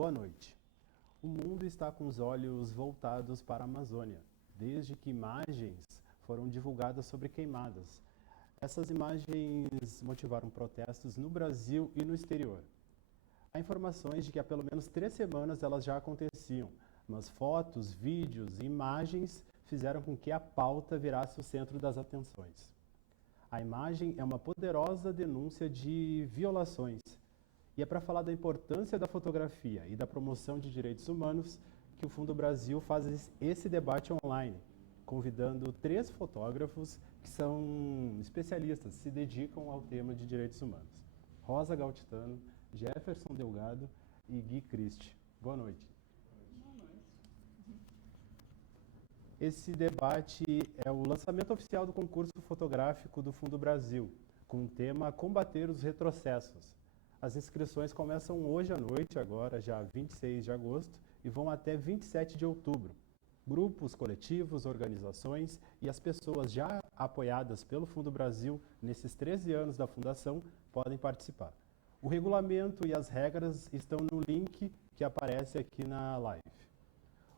Boa noite. O mundo está com os olhos voltados para a Amazônia, desde que imagens foram divulgadas sobre queimadas. Essas imagens motivaram protestos no Brasil e no exterior. Há informações de que há pelo menos 3 semanas elas já aconteciam, mas fotos, vídeos e imagens fizeram com que a pauta virasse o centro das atenções. A imagem é uma poderosa denúncia de violações. E é para falar da importância da fotografia e da promoção de direitos humanos que o Fundo Brasil faz esse debate online, convidando 3 fotógrafos que são especialistas, se dedicam ao tema de direitos humanos. Rosa Galtitano, Jefferson Delgado e Gui Christi. Boa noite. Boa noite. Esse debate é o lançamento oficial do concurso fotográfico do Fundo Brasil, com o tema Combater os Retrocessos. As inscrições começam hoje à noite, agora já 26 de agosto, e vão até 27 de outubro. Grupos, coletivos, organizações e as pessoas já apoiadas pelo Fundo Brasil nesses 13 anos da Fundação podem participar. O regulamento e as regras estão no link que aparece aqui na live.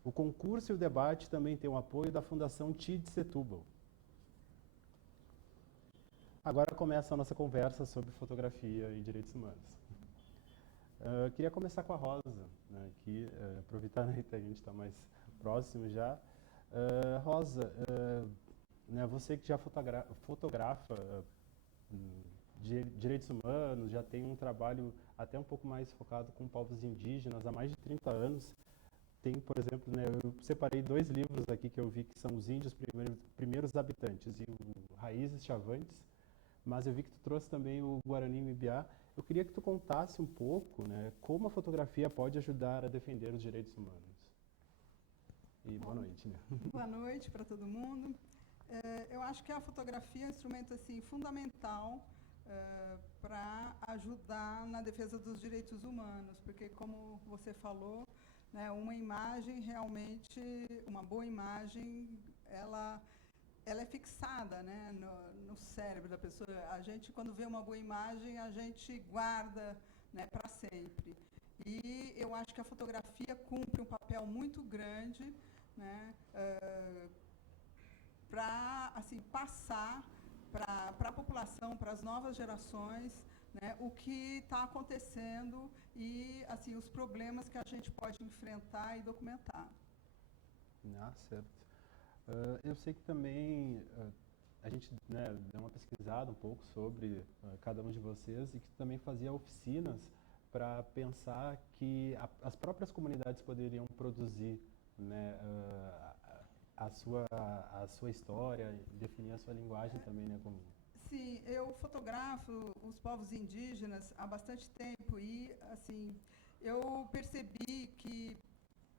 O concurso e o debate também têm o apoio da Fundação TID Setúbal. Agora começa a nossa conversa sobre fotografia e direitos humanos. Queria começar com a Rosa, né, que aproveitar que a gente está mais próximo já. Rosa, né, você que já fotografa direitos humanos, já tem um trabalho até um pouco mais focado com povos indígenas há mais de 30 anos. Tem, por exemplo, né, eu separei 2 livros aqui que eu vi que são Os Índios Primeiros Habitantes e o Raízes Chavantes, mas eu vi que tu trouxe também o Guarani Mbiá. Eu queria que tu contasse um pouco, né, como a fotografia pode ajudar a defender os direitos humanos. E boa noite. Né? Boa noite para todo mundo. Eu acho que a fotografia é um instrumento assim, fundamental para ajudar na defesa dos direitos humanos, porque, como você falou, né, uma imagem realmente, uma boa imagem, ela é fixada, né, no cérebro da pessoa. A gente, quando vê uma boa imagem, a gente guarda, né, para sempre. E eu acho que a fotografia cumpre um papel muito grande, né, para assim, passar para a população, para as novas gerações, né, o que está acontecendo e assim, os problemas que a gente pode enfrentar e documentar. Certo. Eu sei que também a gente, né, deu uma pesquisada um pouco sobre cada um de vocês e que também fazia oficinas para pensar que as próprias comunidades poderiam produzir, né, a sua história, definir a sua linguagem também, né, como... Sim, eu fotografo os povos indígenas há bastante tempo e assim, eu percebi que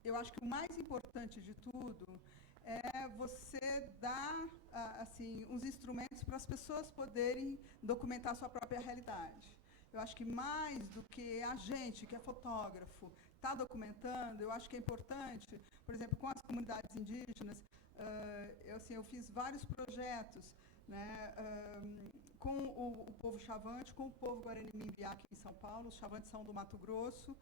eu acho que o mais importante de tudo é você dar assim, uns instrumentos para as pessoas poderem documentar a sua própria realidade. Eu acho que mais do que a gente, que é fotógrafo, está documentando, eu acho que é importante, por exemplo, com as comunidades indígenas, eu fiz vários projetos, né, com o povo Chavante, com o povo Guarani Mbiá aqui em São Paulo, os Chavantes são do Mato Grosso,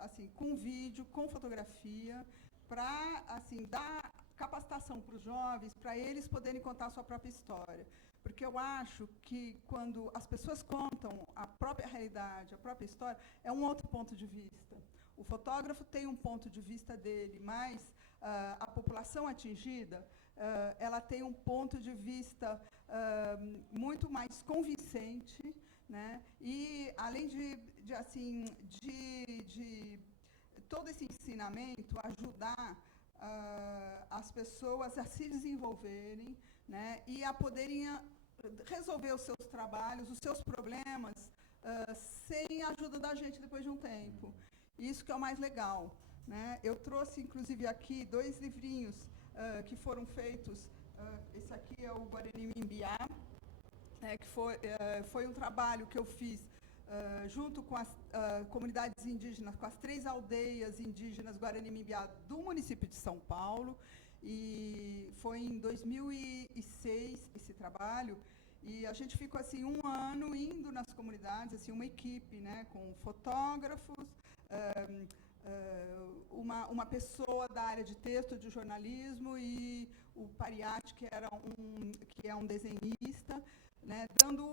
assim, com vídeo, com fotografia, para assim, dar capacitação para os jovens, para eles poderem contar a sua própria história. Porque eu acho que quando as pessoas contam a própria realidade, a própria história, é um outro ponto de vista. O fotógrafo tem um ponto de vista dele, mas a população atingida, ela tem um ponto de vista muito mais convincente, né? E, além de todo esse ensinamento, ajudar as pessoas a se desenvolverem, né, e a poderem resolver os seus trabalhos, os seus problemas, sem a ajuda da gente depois de um tempo. Isso que é o mais legal. Né? Eu trouxe, inclusive, aqui 2 livrinhos que foram feitos. Esse aqui é o Guarani Mbiá, que foi um trabalho que eu fiz junto com as comunidades indígenas, com as 3 aldeias indígenas Guarani Mbiá do município de São Paulo, e foi em 2006 esse trabalho, e a gente ficou assim um ano indo nas comunidades, assim uma equipe, né, com fotógrafos, uma pessoa da área de texto, de jornalismo, e o Pariati, que é um desenhista, né, dando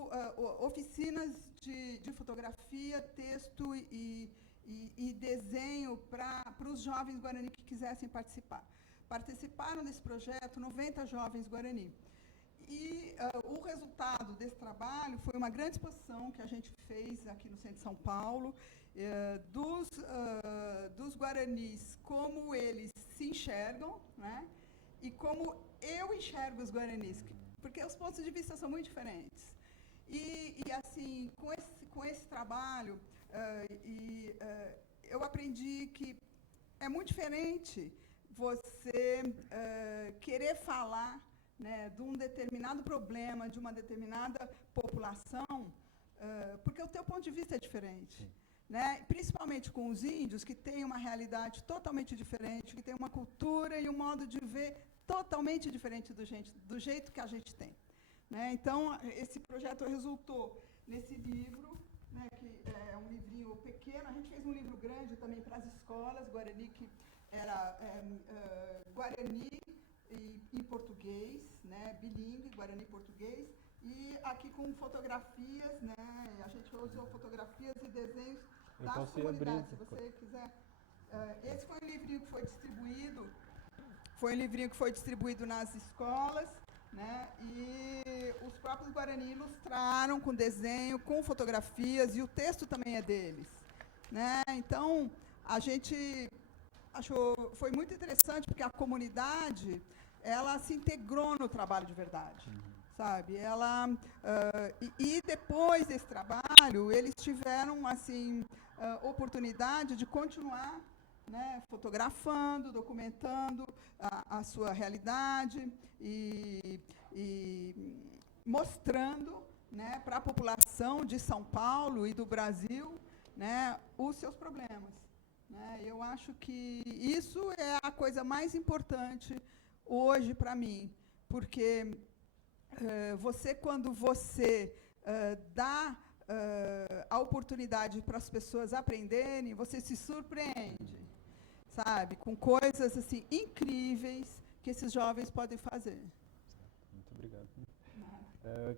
oficinas de fotografia, texto e desenho para os jovens Guarani que quisessem participar. Participaram desse projeto 90 jovens Guarani. E o resultado desse trabalho foi uma grande exposição que a gente fez aqui no centro de São Paulo, dos Guaranis, como eles se enxergam, né, e como eu enxergo os Guaranis, porque os pontos de vista são muito diferentes. E assim, com esse trabalho, eu aprendi que é muito diferente você querer falar, né, de um determinado problema, de uma determinada população, porque o teu ponto de vista é diferente. Né? Principalmente com os índios, que têm uma realidade totalmente diferente, que têm uma cultura e um modo de ver totalmente diferente do jeito que a gente tem. Né? Então, esse projeto resultou nesse livro, né, que é um livrinho pequeno. A gente fez um livro grande também para as escolas, Guarani, que era Guarani e português, né, bilíngue, Guarani e português, e aqui com fotografias, né, a gente usou fotografias e desenhos das comunidades, se você quiser. Esse foi um livrinho que foi distribuído nas escolas, né, e os próprios Guarani ilustraram com desenho, com fotografias, e o texto também é deles. Né? Então, a gente foi muito interessante, porque a comunidade, ela se integrou no trabalho de verdade. Sabe? E depois desse trabalho, eles tiveram assim, oportunidade de continuar, né, fotografando, documentando a sua realidade e mostrando, né, para a população de São Paulo e do Brasil, né, os seus problemas. Né? Eu acho que isso é a coisa mais importante hoje para mim, porque quando você dá a oportunidade para as pessoas aprenderem, você se surpreende, sabe, com coisas assim incríveis que esses jovens podem fazer. Muito obrigado.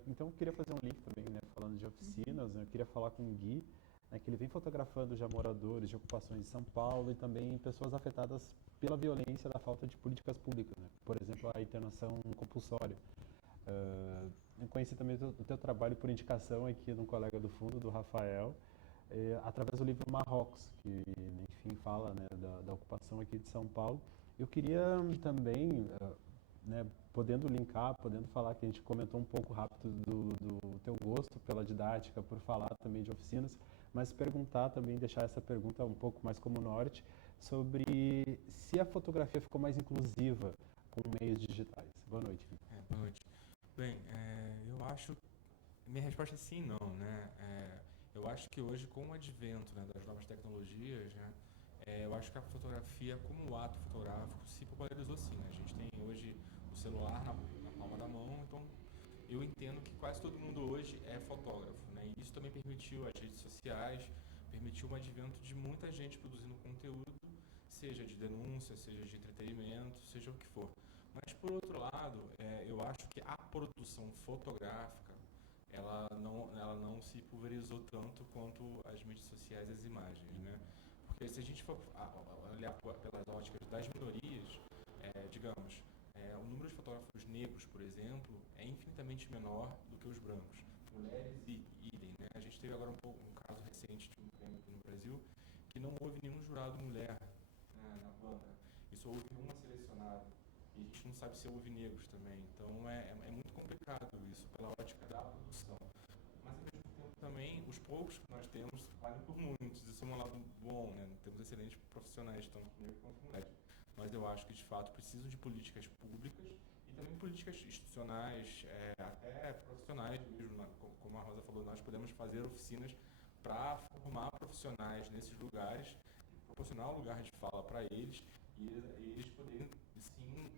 Então, eu queria fazer um link também, né, falando de oficinas, né, eu queria falar com o Gui, né, que ele vem fotografando já moradores de ocupações de São Paulo e também pessoas afetadas pela violência da falta de políticas públicas, né, por exemplo, a internação compulsória. Eu conheci também o teu trabalho por indicação aqui de um colega do fundo, do Rafael, através do livro Marrocos, que, enfim, fala, né, da ocupação aqui de São Paulo. Eu queria também, né, podendo linkar, podendo falar, que a gente comentou um pouco rápido do teu gosto pela didática, por falar também de oficinas, mas perguntar também, deixar essa pergunta um pouco mais como norte, sobre se a fotografia ficou mais inclusiva com meios digitais. Boa noite. Boa noite. Bem, eu acho, minha resposta é sim e não, né? Eu acho que hoje, com o advento, né, das novas tecnologias, né, eu acho que a fotografia, como o ato fotográfico, se popularizou sim, né? A gente tem hoje o celular na palma da mão, então eu entendo que quase todo mundo hoje é fotógrafo, né? E isso também permitiu as redes sociais, permitiu o advento de muita gente produzindo conteúdo, seja de denúncia, seja de entretenimento, seja o que for. Mas, por outro lado, eu acho que a produção fotográfica, ela não se pulverizou tanto quanto as mídias sociais e as imagens, né? Porque se a gente for olhar pelas óticas das minorias, digamos, o número de fotógrafos negros, por exemplo, é infinitamente menor do que os brancos. Mulheres e idem, né? A gente teve agora um caso recente de um prêmio aqui no Brasil, que não houve nenhum jurado mulher, né, na banca. Isso houve uma selecionada. E a gente não sabe se houve negros também. Então é muito complicado isso, pela ótica da produção. Mas ao mesmo tempo também, os poucos que nós temos valem por muitos. Isso é um lado bom, né? Temos excelentes profissionais, tanto negros quanto mulheres. Mas eu acho que de fato precisam de políticas públicas e também políticas institucionais, até profissionais mesmo. Como a Rosa falou, nós podemos fazer oficinas para formar profissionais nesses lugares, proporcionar um lugar de fala para eles e eles poderem, sim,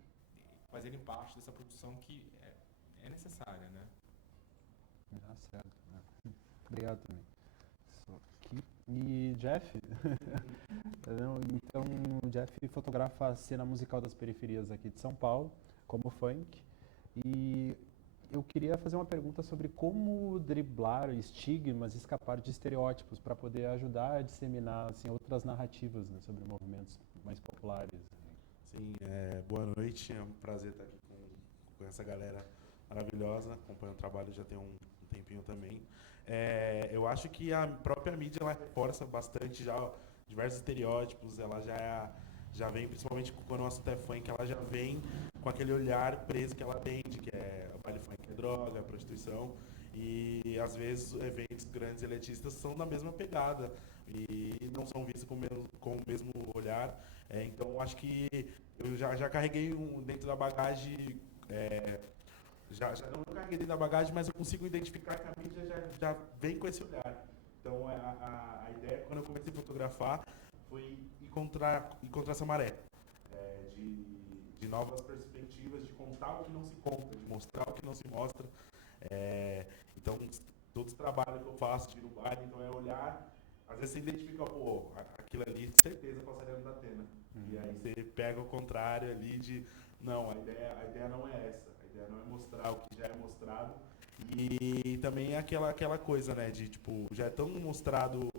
fazerem parte dessa produção que é necessária, né? Certo. Obrigado também. Só aqui. E Jeff, então o Jeff fotografa a cena musical das periferias aqui de São Paulo, como funk, e eu queria fazer uma pergunta sobre como driblar estigmas e escapar de estereótipos para poder ajudar a disseminar assim, outras narrativas, né, sobre movimentos mais populares. Sim, boa noite, é um prazer estar aqui com essa galera maravilhosa, acompanho o trabalho já tem um tempinho também. Eu acho que a própria mídia ela reforça bastante já diversos estereótipos, ela já vem, principalmente quando o assunto é funk, ela já vem com aquele olhar preso que ela tem, de que o baile funk é droga, prostituição, e às vezes eventos grandes elitistas são da mesma pegada e não são vistos com o mesmo olhar. Então acho que eu já carreguei dentro da bagagem, já não carreguei dentro da bagagem, mas eu consigo identificar que a mídia já vem com esse olhar. Então a ideia quando eu comecei a fotografar foi encontrar essa maré de novas perspectivas, de contar o que não se conta, de mostrar o que não se mostra. Então todos os trabalhos que eu faço, tiro o baile, então é olhar. Às vezes você identifica, aquilo ali de certeza passaria no Atena. E aí você pega o contrário ali de, não, a ideia não é essa. A ideia não é mostrar o que já é mostrado. E também é aquela coisa, né, de tipo, já é tão mostrado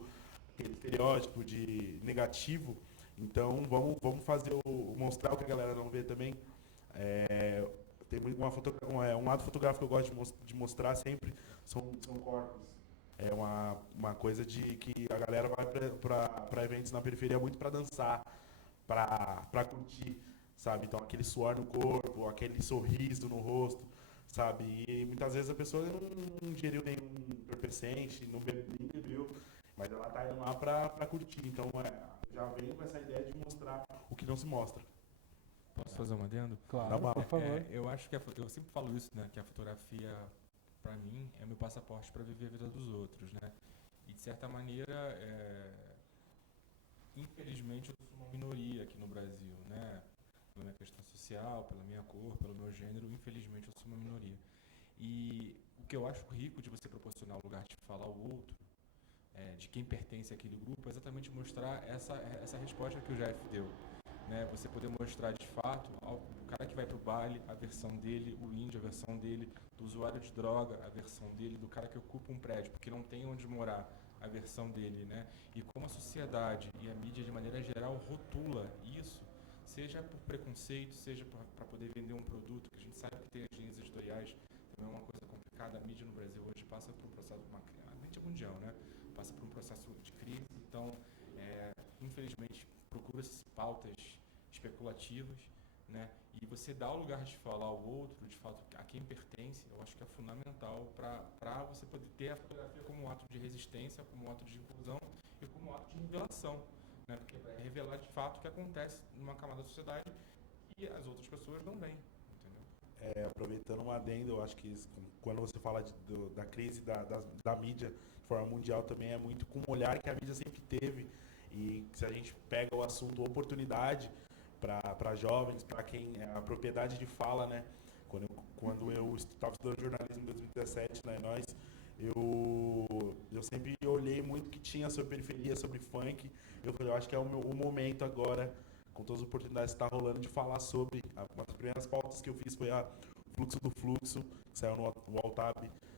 aquele estereótipo de negativo, então vamos mostrar o que a galera não vê também. Tem um lado fotográfico que eu gosto de mostrar sempre, são corpos. É uma coisa de que a galera vai para eventos na periferia muito para dançar, para curtir, sabe? Então aquele suor no corpo, aquele sorriso no rosto, sabe? E muitas vezes a pessoa não ingeriu nenhum entorpecente, não bebeu, mas ela tá indo lá para curtir. Então já vem com essa ideia de mostrar o que não se mostra. Posso fazer um adendo? Claro, por favor. Eu acho que eu sempre falo isso, né? Que a fotografia, para mim, é meu passaporte para viver a vida dos outros, né? E de certa maneira, infelizmente, eu sou uma minoria aqui no Brasil, né? Pela minha questão social, pela minha cor, pelo meu gênero, infelizmente eu sou uma minoria. E o que eu acho rico de você proporcionar o lugar de falar ao outro, de quem pertence àquele grupo, é exatamente mostrar essa resposta que o Jeff deu. Né, você poder mostrar de fato o cara que vai pro baile, a versão dele, o índio, a versão dele, do usuário de droga, a versão dele, do cara que ocupa um prédio porque não tem onde morar, a versão dele, né? E como a sociedade e a mídia de maneira geral rotula isso, seja por preconceito, seja para poder vender um produto, que a gente sabe que tem as linhas editoriais, também é uma coisa complicada. A mídia no Brasil hoje passa por um processo, a mídia mundial, né? Passa por um processo de crise, então, infelizmente, procura-se pautas especulativas, né? E você dá o lugar de falar ao outro, de fato, a quem pertence, eu acho que é fundamental para você poder ter a fotografia como um ato de resistência, como um ato de inclusão e como um ato de revelação, né? Porque é revelar de fato o que acontece numa camada da sociedade e as outras pessoas não veem, entendeu? Aproveitando um adendo, eu acho que quando você fala da crise da mídia de forma mundial, também é muito com o olhar que a mídia sempre teve. E se a gente pega o assunto oportunidade para jovens, para quem a propriedade de fala, né? Quando eu estava estudando jornalismo em 2017 na Enóis, eu sempre olhei muito o que tinha sobre periferia, sobre funk. Eu falei, eu acho que é o momento agora, com todas as oportunidades que está rolando, de falar sobre. Uma das primeiras pautas que eu fiz foi o fluxo do fluxo, que saiu no Altab,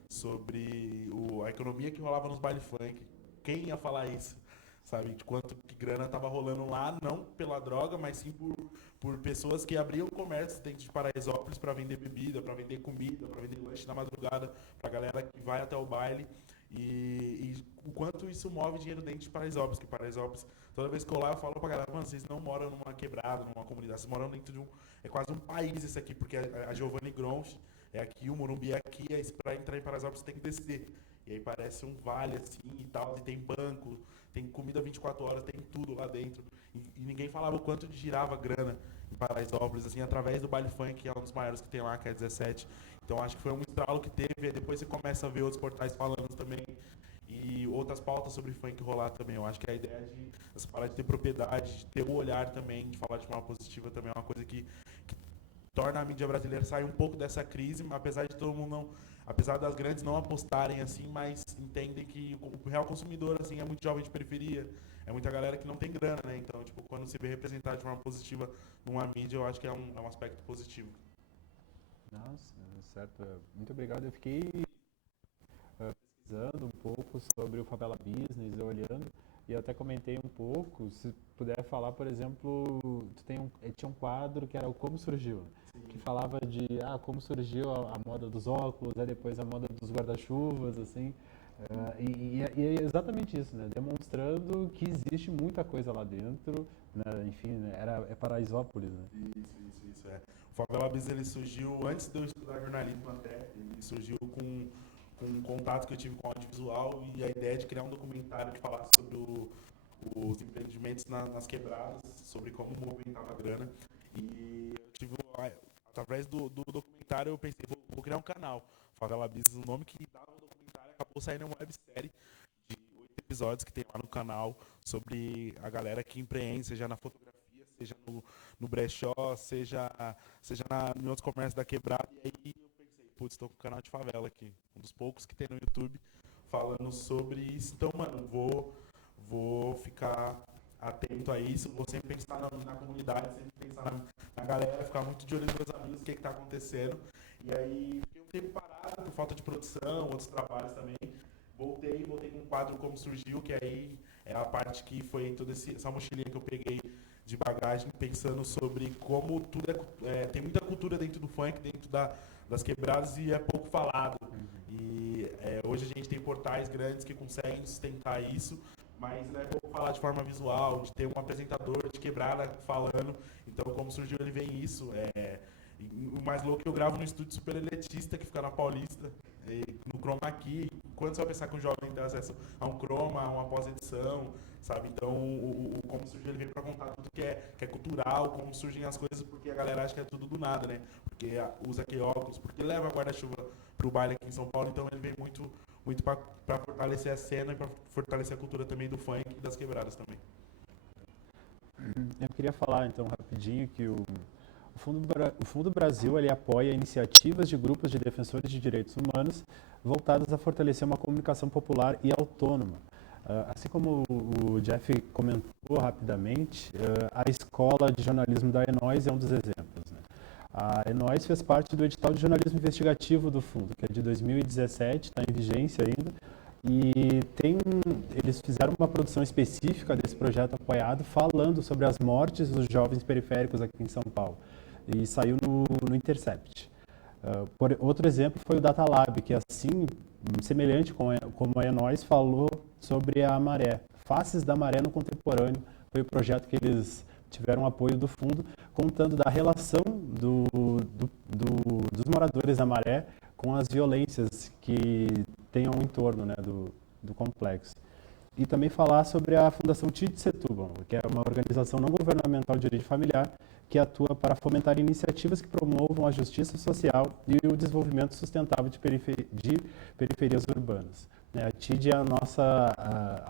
sobre a economia que rolava nos baile funk. Quem ia falar isso? Sabe, de quanto que grana estava rolando lá, não pela droga, mas sim por pessoas que abriam comércio dentro de Paraisópolis para vender bebida, para vender comida, para vender lanche na madrugada, para a galera que vai até o baile. E o quanto isso move dinheiro dentro de Paraisópolis, que Paraisópolis, toda vez que eu lá, eu falo pra galera, mano, vocês não moram numa quebrada, numa comunidade, vocês moram dentro de é quase um país isso aqui, porque a Giovanni Gronchi é aqui, o Morumbi é aqui, aí para entrar em Paraisópolis tem que descer. E aí parece um vale assim e tal, e tem banco, tem comida 24 horas, tem tudo lá dentro. E ninguém falava o quanto girava grana em Paraisópolis, assim, através do baile funk, que é um dos maiores que tem lá, que é 17. Então acho que foi um estralo que teve, e depois você começa a ver outros portais falando também, e outras pautas sobre funk rolar também. Eu acho que a ideia de essa parada de ter propriedade, de ter o olhar também, de falar de forma positiva também é uma coisa que torna a mídia brasileira sair um pouco dessa crise, apesar de todo mundo não apesar das grandes não apostarem assim, mas entendem que o real consumidor assim é muito jovem de periferia, é muita galera que não tem grana, né? Então, tipo, quando se vê representado de forma positiva numa mídia, eu acho que é um aspecto positivo. Nossa, certo. Muito obrigado. Eu fiquei pesquisando um pouco sobre o Favela Business, olhando, e eu até comentei um pouco, se puder falar, por exemplo, tinha um quadro que era o Como Surgiu, que falava de como surgiu a moda dos óculos, aí depois a moda dos guarda-chuvas, assim, e é exatamente isso, né? Demonstrando que existe muita coisa lá dentro, né? Enfim, né? É Paraisópolis, né? Isso, é. O Favela Business, ele surgiu antes de eu estudar jornalismo até, ele surgiu com um contato que eu tive com o audiovisual e a ideia de criar um documentário que falasse sobre os empreendimentos nas quebradas, sobre como movimentava a grana. E eu tive, através do documentário, eu pensei, vou criar um canal, Favela Business, o nome que dava o documentário acabou saindo uma websérie de 8 episódios que tem lá no canal sobre a galera que empreende, seja na fotografia, seja no brechó, seja em outros comércios da quebrada. E aí eu pensei, putz, estou com um canal de favela aqui, um dos poucos que tem no YouTube falando sobre isso. Então, mano, vou ficar atento a isso, vou sempre pensar na comunidade, sempre pensar na galera, ficar muito de olho nos meus amigos, o que está acontecendo. E aí fiquei um tempo parado por falta de produção, outros trabalhos também. Voltei com um quadro Como Surgiu, que aí é a parte que foi toda essa mochilinha que eu peguei de bagagem, pensando sobre como tudo tem muita cultura dentro do funk, dentro das quebradas, e é pouco falado. E hoje a gente tem portais grandes que conseguem sustentar isso, mas é pouco falar de forma visual, de ter um apresentador de quebrada falando. Então, Como Surgiu, ele vem isso. O mais louco é que eu gravo no estúdio super elitista, que fica na Paulista, no Chroma Key. Quando você vai pensar que um jovem tem acesso a um Chroma, a uma pós-edição, sabe? Então, o Como Surgiu, ele vem para contar tudo que é cultural, como surgem as coisas, porque a galera acha que é tudo do nada, né? Porque usa aquele óculos, porque leva guarda-chuva pro baile aqui em São Paulo, então ele vem muito para fortalecer a cena e para fortalecer a cultura também do funk e das quebradas também. Eu queria falar, então, rapidinho que o Fundo Brasil ele apoia iniciativas de grupos de defensores de direitos humanos voltadas a fortalecer uma comunicação popular e autônoma. Assim como o Jeff comentou rapidamente, a Escola de Jornalismo da Enóis é um dos exemplos, né? A Enóis fez parte do edital de jornalismo investigativo do fundo, que é de 2017, está em vigência ainda, e eles fizeram uma produção específica desse projeto apoiado falando sobre as mortes dos jovens periféricos aqui em São Paulo, e saiu no Intercept. Outro exemplo foi o Data Lab, que assim, semelhante como a Enóis, falou sobre a maré. Faces da Maré no Contemporâneo foi o projeto que eles tiveram apoio do fundo, contando da relação dos moradores da Maré com as violências que tem ao entorno, né, do complexo. E também falar sobre a Fundação Tite Setúbal, que é uma organização não governamental de origem familiar que atua para fomentar iniciativas que promovam a justiça social e o desenvolvimento sustentável de periferias urbanas. A TID é a nossa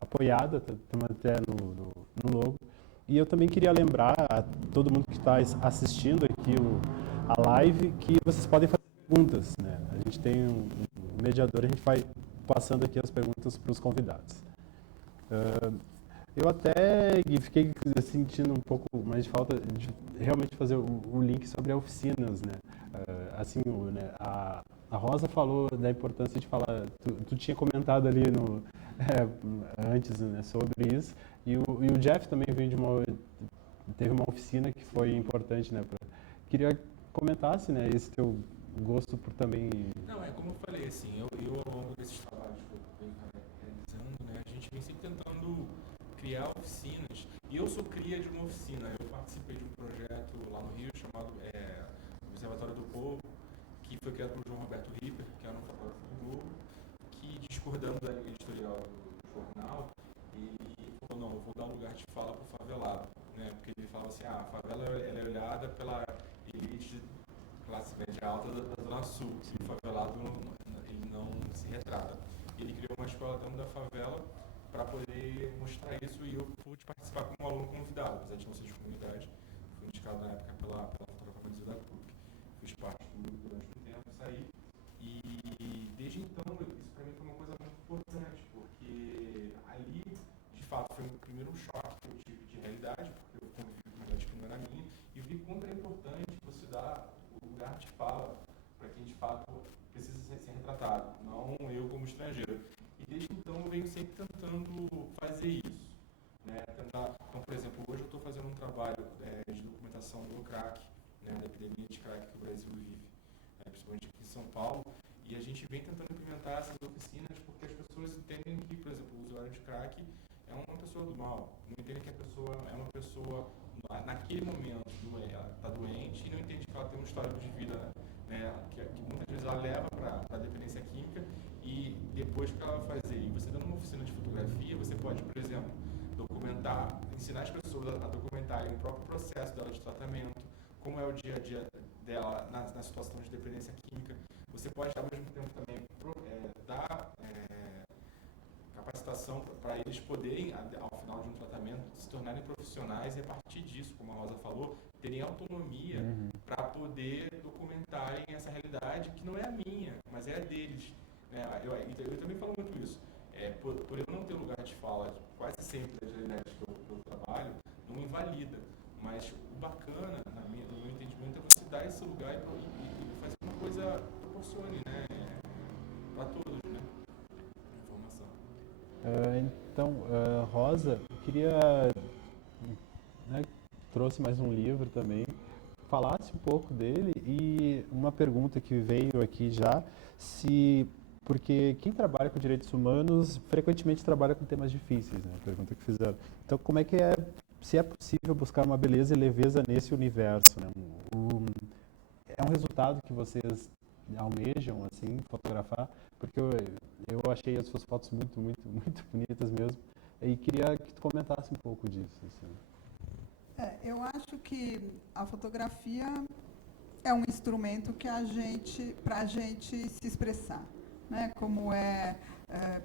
apoiada, estamos até no logo. E eu também queria lembrar a todo mundo que está assistindo aqui a live que vocês podem fazer perguntas, né? A gente tem um mediador, a gente vai passando aqui as perguntas para os convidados. Eu até fiquei sentindo um pouco mais de falta de realmente fazer o link sobre oficinas, né? Assim, né, a Rosa falou da importância de falar, tu tinha comentado ali antes, né, sobre isso, e o Jeff também teve uma oficina que foi importante, né? Queria que comentasse, né, esse teu gosto por também... Não, é como eu falei, assim, eu ao longo desses trabalhos que eu venho realizando, né, a gente vem sempre tentando criar oficinas, e eu sou cria de uma oficina. Eu participei de um projeto lá no Rio chamado Observatório do Povo, que foi criado por João Roberto Ripper, que era um fotógrafo do Globo, que, discordando da linha editorial do jornal, ele falou, não, eu vou dar um lugar de fala para o favelado, né? Porque ele falava assim, a favela ela é olhada pela elite classe média alta da Zona Sul, e o favelado ele não se retrata. Ele criou uma escola dentro da favela para poder mostrar isso, e eu pude participar como aluno convidado, apesar de não ser de comunidade. Fui indicado na época pela fotógrafa da PUC. Fiz parte do grupo durante um tempo, saí. E então, isso para mim foi uma coisa muito importante, porque ali, de fato, foi o primeiro choque que eu tive de realidade, porque eu convivi com uma realidade que não era minha, e vi quanto é importante você dar o lugar de fala para quem, de fato, precisa ser retratado, não eu como estrangeiro. E desde então eu venho sempre tentando fazer isso. Né? Então, por exemplo, hoje eu estou fazendo um trabalho de documentação do crack, né, da epidemia de crack que o Brasil vive, né, principalmente aqui em São Paulo, e a gente vem tentando implementar essas oficinas porque as pessoas entendem que, por exemplo, o usuário de crack é uma pessoa do mal, não entendem que a pessoa é uma pessoa, naquele momento, ela está doente e não entende que ela tem um histórico de vida, né, que muitas vezes ela leva para a dependência química, e depois que ela vai fazer, e você dando uma oficina de fotografia, você pode, por exemplo, documentar, ensinar as pessoas a documentarem o próprio processo dela de tratamento, como é o dia a dia dela na situação de dependência química. Você pode, ao mesmo tempo, também dar capacitação para eles poderem, ao final de um tratamento, se tornarem profissionais e, a partir disso, como a Rosa falou, terem autonomia para poder documentarem essa realidade que não é a minha, mas é a deles. Né? Eu também falo muito isso. Por eu não ter lugar de fala, quase sempre das realidades que eu trabalho, não invalida. Mas o bacana, no meu entendimento, é você dar esse lugar e fazer uma coisa que proporcione, né, para todos, né, informação. Então, Rosa, eu queria, né, trouxe mais um livro também, falasse um pouco dele, e uma pergunta que veio aqui já, porque quem trabalha com direitos humanos frequentemente trabalha com temas difíceis, né? A pergunta que fizeram. Então, como é que se é possível buscar uma beleza e leveza nesse universo, né? É um resultado que vocês almejam, assim, fotografar? Porque eu achei as suas fotos muito, muito, muito bonitas mesmo, e queria que tu comentasse um pouco disso, assim. Eu acho que a fotografia é um instrumento que para a gente se expressar. Né, como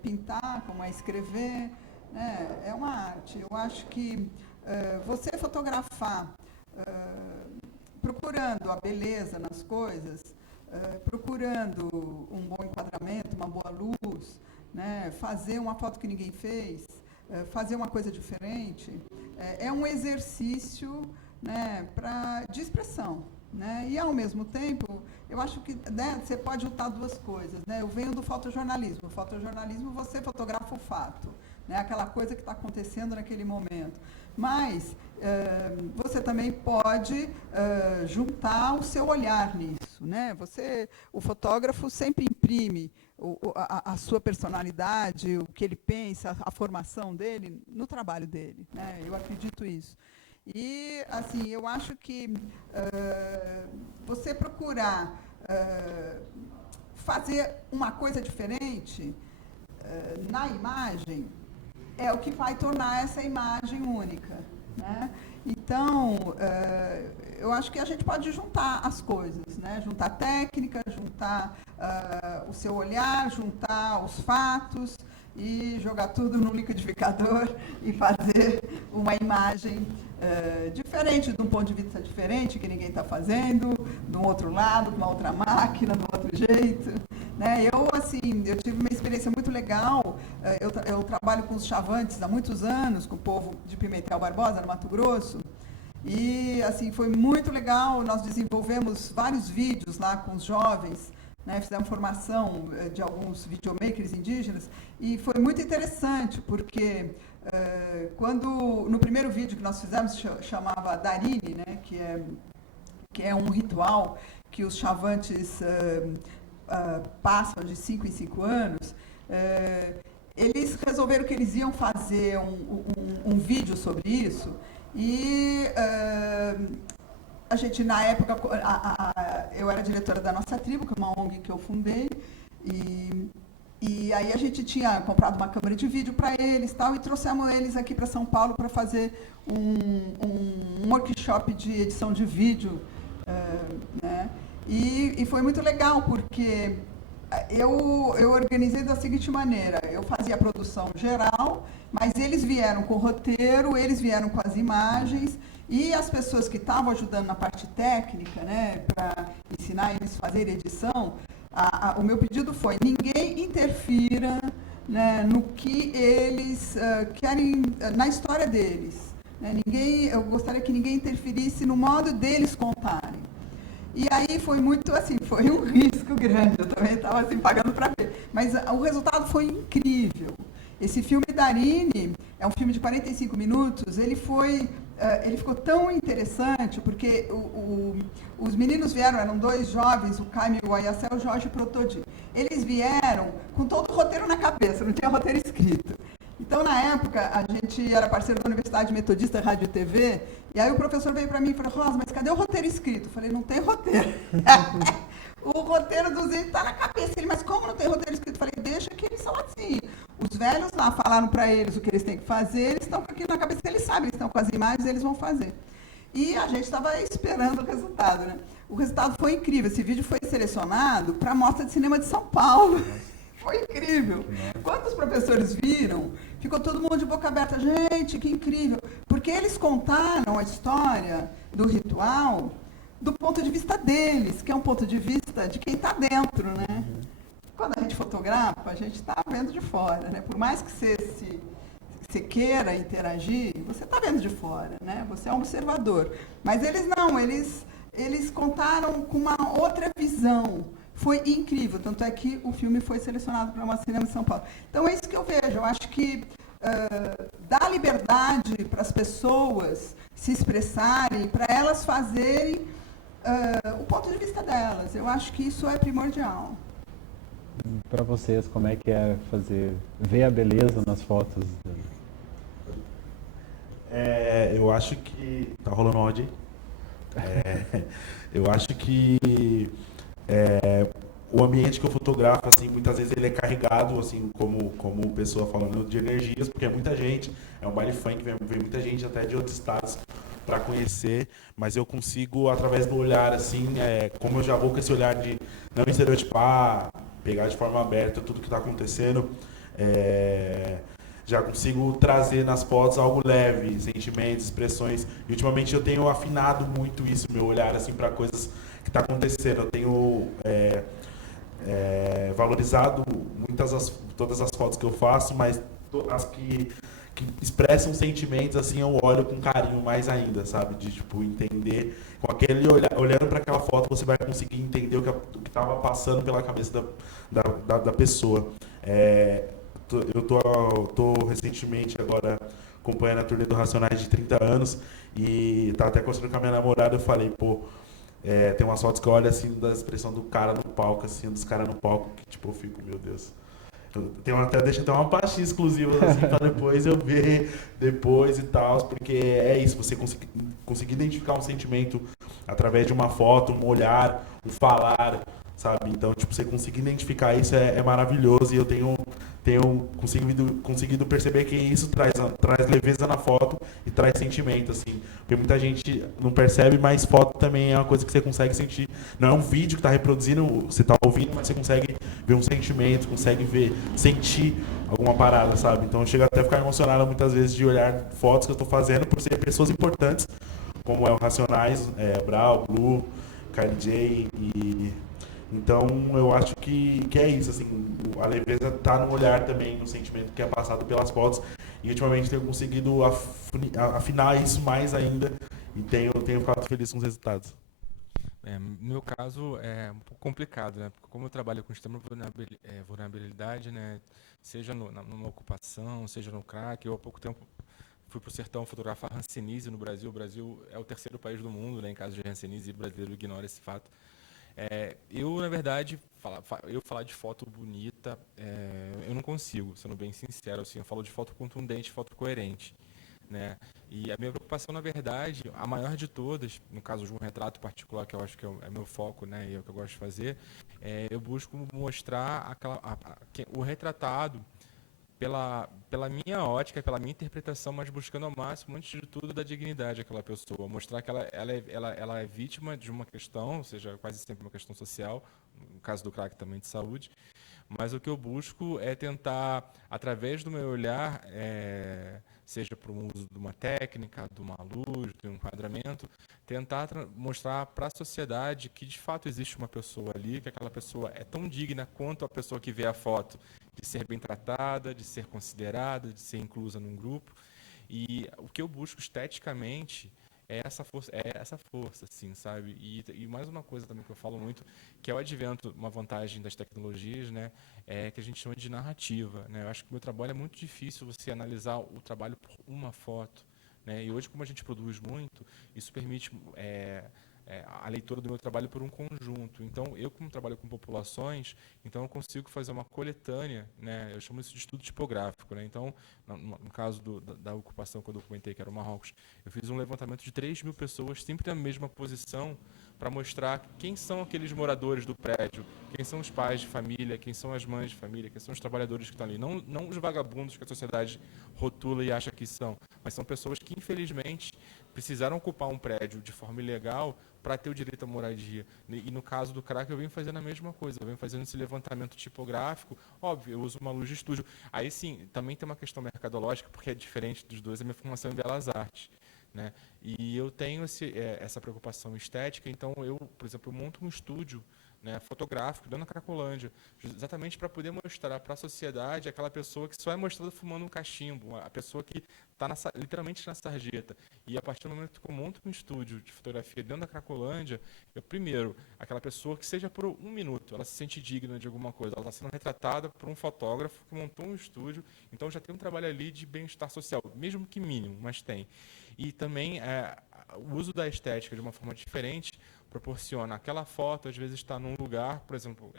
pintar, como é escrever, né, é uma arte. Eu acho que você fotografar procurando a beleza nas coisas, procurando um bom enquadramento, uma boa luz, né, fazer uma foto que ninguém fez, fazer uma coisa diferente, é um exercício, né, de expressão. Né? E, ao mesmo tempo, eu acho que, né, você pode juntar duas coisas. Né? Eu venho do fotojornalismo. O fotojornalismo, você fotografa o fato, né? Aquela coisa que está acontecendo naquele momento. Mas você também pode juntar o seu olhar nisso. Né? O fotógrafo sempre imprime a sua personalidade, o que ele pensa, a formação dele, no trabalho dele. Né? Eu acredito isso. E, assim, eu acho que você procurar fazer uma coisa diferente na imagem é o que vai tornar essa imagem única. Né? Então, eu acho que a gente pode juntar as coisas, né? Juntar técnica, juntar o seu olhar, juntar os fatos e jogar tudo no liquidificador e fazer uma imagem diferente, de um ponto de vista diferente, que ninguém está fazendo, de um outro lado, de uma outra máquina, de um outro jeito. Né? Eu tive uma experiência muito legal, eu trabalho com os Chavantes há muitos anos, com o povo de Pimentel Barbosa, no Mato Grosso, e assim, foi muito legal, nós desenvolvemos vários vídeos lá com os jovens, né, fizemos formação de alguns videomakers indígenas, e foi muito interessante, porque no primeiro vídeo que nós fizemos, chamava Darine, né, que é um ritual que os Chavantes passam de 5 em 5 anos, eles resolveram que eles iam fazer um vídeo sobre isso, e a gente, na época, eu era diretora da Nossa Tribo, que é uma ONG que eu fundei, e aí a gente tinha comprado uma câmera de vídeo para eles e trouxemos eles aqui para São Paulo para fazer um workshop de edição de vídeo. Né? E foi muito legal, porque eu organizei da seguinte maneira: eu fazia a produção geral, mas eles vieram com o roteiro, eles vieram com as imagens, e as pessoas que estavam ajudando na parte técnica, né, para ensinar eles a fazer edição, O meu pedido foi: ninguém interfira, né, no que eles querem, na história deles. Né? Eu gostaria que ninguém interferisse no modo deles contarem. E aí foi muito assim, foi um risco grande, eu também estava assim, pagando para ver. Mas o resultado foi incrível. Esse filme da Aryne é um filme de 45 minutos, ele ficou tão interessante, porque os meninos vieram, eram 2 jovens, o Caio e o Ayacel, o Jorge Protodi. Eles vieram com todo o roteiro na cabeça, não tinha roteiro escrito. Então, na época, a gente era parceiro da Universidade Metodista Rádio e TV, e aí o professor veio para mim e falou: Rosa, mas cadê o roteiro escrito? Eu falei: não tem roteiro. O roteiro dos índios está na cabeça. Ele: mas como não tem roteiro escrito? Eu falei: deixa que eles são assim. Os velhos lá falaram para eles o que eles têm que fazer, eles estão com aquilo na cabeça, eles sabem, eles estão com as imagens, eles vão fazer. E a gente estava esperando o resultado, né? O resultado foi incrível. Esse vídeo foi selecionado para a Mostra de Cinema de São Paulo. Foi incrível. Quando os professores viram, ficou todo mundo de boca aberta. Gente, que incrível. Porque eles contaram a história do ritual do ponto de vista deles, que é um ponto de vista de quem está dentro, né? Quando a gente fotografa, a gente está vendo de fora, né? Por mais que você queira interagir, você está vendo de fora, né? Você é um observador. Mas eles não, eles contaram com uma outra visão. Foi incrível, tanto é que o filme foi selecionado para uma cinema de São Paulo. Então é isso que eu vejo, eu acho que dá liberdade para as pessoas se expressarem, para elas fazerem o ponto de vista delas. Eu acho que isso é primordial. Para vocês, como é que é ver a beleza nas fotos? Eu acho que... Tá rolando áudio aí? Eu acho que o ambiente que eu fotografo, assim, muitas vezes ele é carregado, assim, como pessoa falando, de energias, porque é muita gente, é um baile funk, vem muita gente até de outros estados para conhecer, mas eu consigo, através do olhar, assim, como eu já vou com esse olhar de não estereotipar, pegar de forma aberta tudo que está acontecendo, já consigo trazer nas fotos algo leve, sentimentos, expressões, e ultimamente eu tenho afinado muito isso, meu olhar, assim, para coisas que está acontecendo. Eu tenho valorizado todas as fotos que eu faço, mas as que expressam sentimentos, assim, eu olho com carinho mais ainda, sabe? De, tipo, entender, com aquele olhando para aquela foto, você vai conseguir entender o que estava passando pela cabeça da pessoa. Eu tô recentemente agora acompanhando a turnê do Racionais de 30 anos e tá até conversando com a minha namorada, eu falei, pô, tem umas fotos que eu olho assim da expressão do cara no palco, assim, dos caras no palco, que tipo, eu fico, meu Deus. Deixa até uma pastinha exclusiva assim pra depois eu ver depois e tal, porque é isso, você conseguir identificar um sentimento através de uma foto, um olhar, um falar, sabe? Então, tipo, você conseguir identificar isso é maravilhoso e eu tenho conseguido perceber que isso traz leveza na foto e traz sentimento, assim. Porque muita gente não percebe, mas foto também é uma coisa que você consegue sentir. Não é um vídeo que está reproduzindo, você está ouvindo, mas você consegue ver um sentimento, consegue sentir alguma parada, sabe? Então eu chego até a ficar emocionado muitas vezes de olhar fotos que eu estou fazendo por ser pessoas importantes, como é o Racionais, Brau, Blue, Kylie J e... Então, eu acho que é isso, assim, a leveza está no olhar também, no sentimento que é passado pelas fotos, e ultimamente tenho conseguido afinar isso mais ainda, e tenho ficado feliz com os resultados. No meu caso é um pouco complicado, né? Porque como eu trabalho com extrema vulnerabilidade, né? Seja numa ocupação, seja no crack, eu há pouco tempo fui para o sertão fotografar hanseníase no Brasil. O Brasil é o terceiro país do mundo, né, em caso de hanseníase, e o brasileiro ignora esse fato. Eu, na verdade, falar de foto bonita, eu não consigo, sendo bem sincero, assim, eu falo de foto contundente, foto coerente, né? E a minha preocupação, na verdade, a maior de todas, no caso de um retrato particular, que eu acho que é meu foco, né, e é o que eu gosto de fazer, eu busco mostrar o retratado pela minha ótica, pela minha interpretação, mas buscando ao máximo, antes de tudo, da dignidade daquela pessoa. Mostrar que ela é vítima de uma questão, ou seja, quase sempre uma questão social, no caso do crack também de saúde, mas o que eu busco é tentar, através do meu olhar, seja por um uso de uma técnica, de uma luz, de um enquadramento, tentar mostrar para a sociedade que, de fato, existe uma pessoa ali, que aquela pessoa é tão digna quanto a pessoa que vê a foto, de ser bem tratada, de ser considerada, de ser inclusa num grupo. E o que eu busco esteticamente é essa força, assim, sabe? E mais uma coisa também que eu falo muito, que é o advento, uma vantagem das tecnologias, né, é que a gente chama de narrativa, né? Eu acho que o meu trabalho é muito difícil você analisar o trabalho por uma foto, né? E hoje, como a gente produz muito, isso permite a leitura do meu trabalho por um conjunto. Então, eu como trabalho com populações, então eu consigo fazer uma coletânea, né? Eu chamo isso de estudo tipográfico, né? Então, no caso da ocupação que eu documentei, que era o Marrocos, eu fiz um levantamento de 3.000 pessoas, sempre na mesma posição, para mostrar quem são aqueles moradores do prédio, quem são os pais de família, quem são as mães de família, quem são os trabalhadores que estão ali. Não os vagabundos que a sociedade rotula e acha que são, mas são pessoas que, infelizmente, precisaram ocupar um prédio de forma ilegal para ter o direito à moradia. E no caso do CRAC, eu venho fazendo a mesma coisa, eu venho fazendo esse levantamento tipográfico. Óbvio, eu uso uma luz de estúdio. Aí sim, também tem uma questão mercadológica, porque é diferente dos dois, a minha formação é em Belas Artes, né? E eu tenho essa preocupação estética, então eu, por exemplo, eu monto um estúdio, né, fotográfico, dentro da Cracolândia, exatamente para poder mostrar para a sociedade aquela pessoa que só é mostrada fumando um cachimbo, a pessoa que está literalmente na sarjeta. E a partir do momento que eu monto um estúdio de fotografia dentro da Cracolândia, primeiro, aquela pessoa que seja por 1 minuto, ela se sente digna de alguma coisa, ela está sendo retratada por um fotógrafo que montou um estúdio, então já tem um trabalho ali de bem-estar social, mesmo que mínimo, mas tem. E também o uso da estética de uma forma diferente proporciona. Aquela foto, às vezes, está num lugar, por exemplo,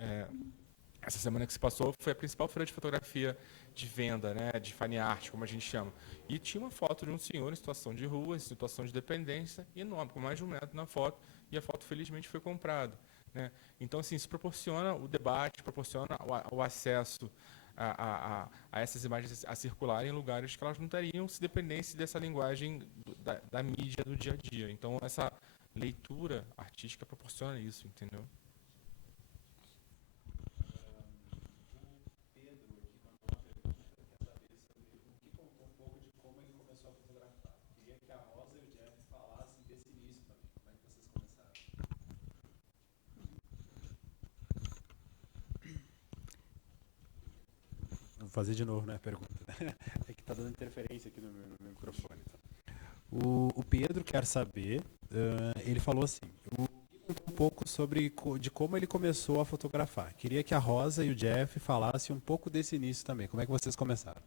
essa semana que se passou foi a principal feira de fotografia de venda, né, de fine art, como a gente chama. E tinha uma foto de um senhor em situação de rua, em situação de dependência, enorme, com mais de 1 metro na foto, e a foto, felizmente, foi comprada, né? Então, assim, isso proporciona o debate, proporciona o acesso a essas imagens a circularem em lugares que elas não teriam se dependesse dessa linguagem da mídia do dia a dia. Então, essa leitura artística proporciona isso, entendeu? Vou fazer de novo, né, a pergunta. É que está dando interferência aqui no meu microfone. O Pedro quer saber, ele falou assim, um pouco de como ele começou a fotografar. Queria que a Rosa e o Jeff falassem um pouco desse início também. Como é que vocês começaram?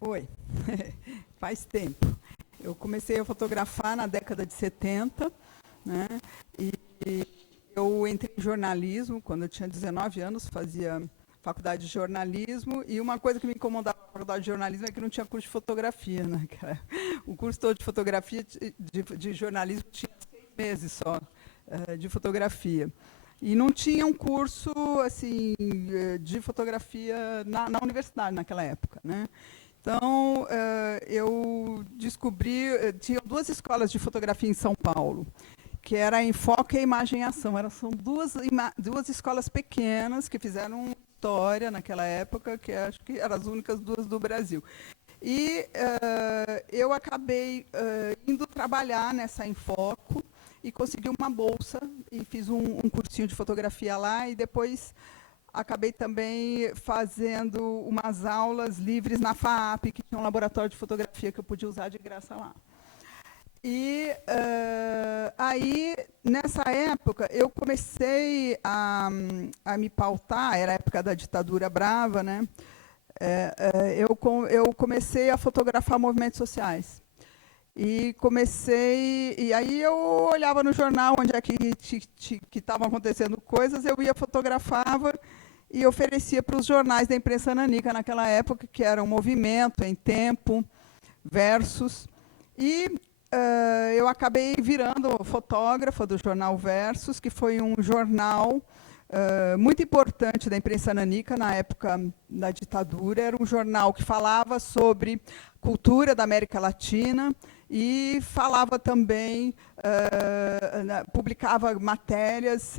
Oi, faz tempo. Eu comecei a fotografar na década de 70, né? E eu entrei em jornalismo quando eu tinha 19 anos, fazia faculdade de jornalismo, e uma coisa que me incomodava na faculdade de jornalismo é que não tinha curso de fotografia, né? O curso todo de fotografia, de jornalismo, tinha 6 meses só de fotografia. E não tinha um curso assim, de fotografia na universidade naquela época, né? Então, eu descobri, tinha 2 escolas de fotografia em São Paulo, que era a Enfoque e a Imagem em Ação. São duas escolas pequenas que fizeram história naquela época, que acho que eram as únicas 2 do Brasil. E eu acabei indo trabalhar nessa Enfoco e consegui uma bolsa e fiz um cursinho de fotografia lá, e depois acabei também fazendo umas aulas livres na FAAP, que tinha um laboratório de fotografia que eu podia usar de graça lá. E aí, nessa época, eu comecei a me pautar, era a época da ditadura brava, né? Eu comecei a fotografar movimentos sociais. E aí eu olhava no jornal onde é que estavam acontecendo coisas, eu ia, fotografava e oferecia para os jornais da imprensa nanica naquela época, que era um Movimento, Em Tempo, Versus. E eu acabei virando fotógrafa do jornal Versus, que foi um jornal muito importante da imprensa nanica na época da ditadura. Era um jornal que falava sobre cultura da América Latina e falava também, publicava matérias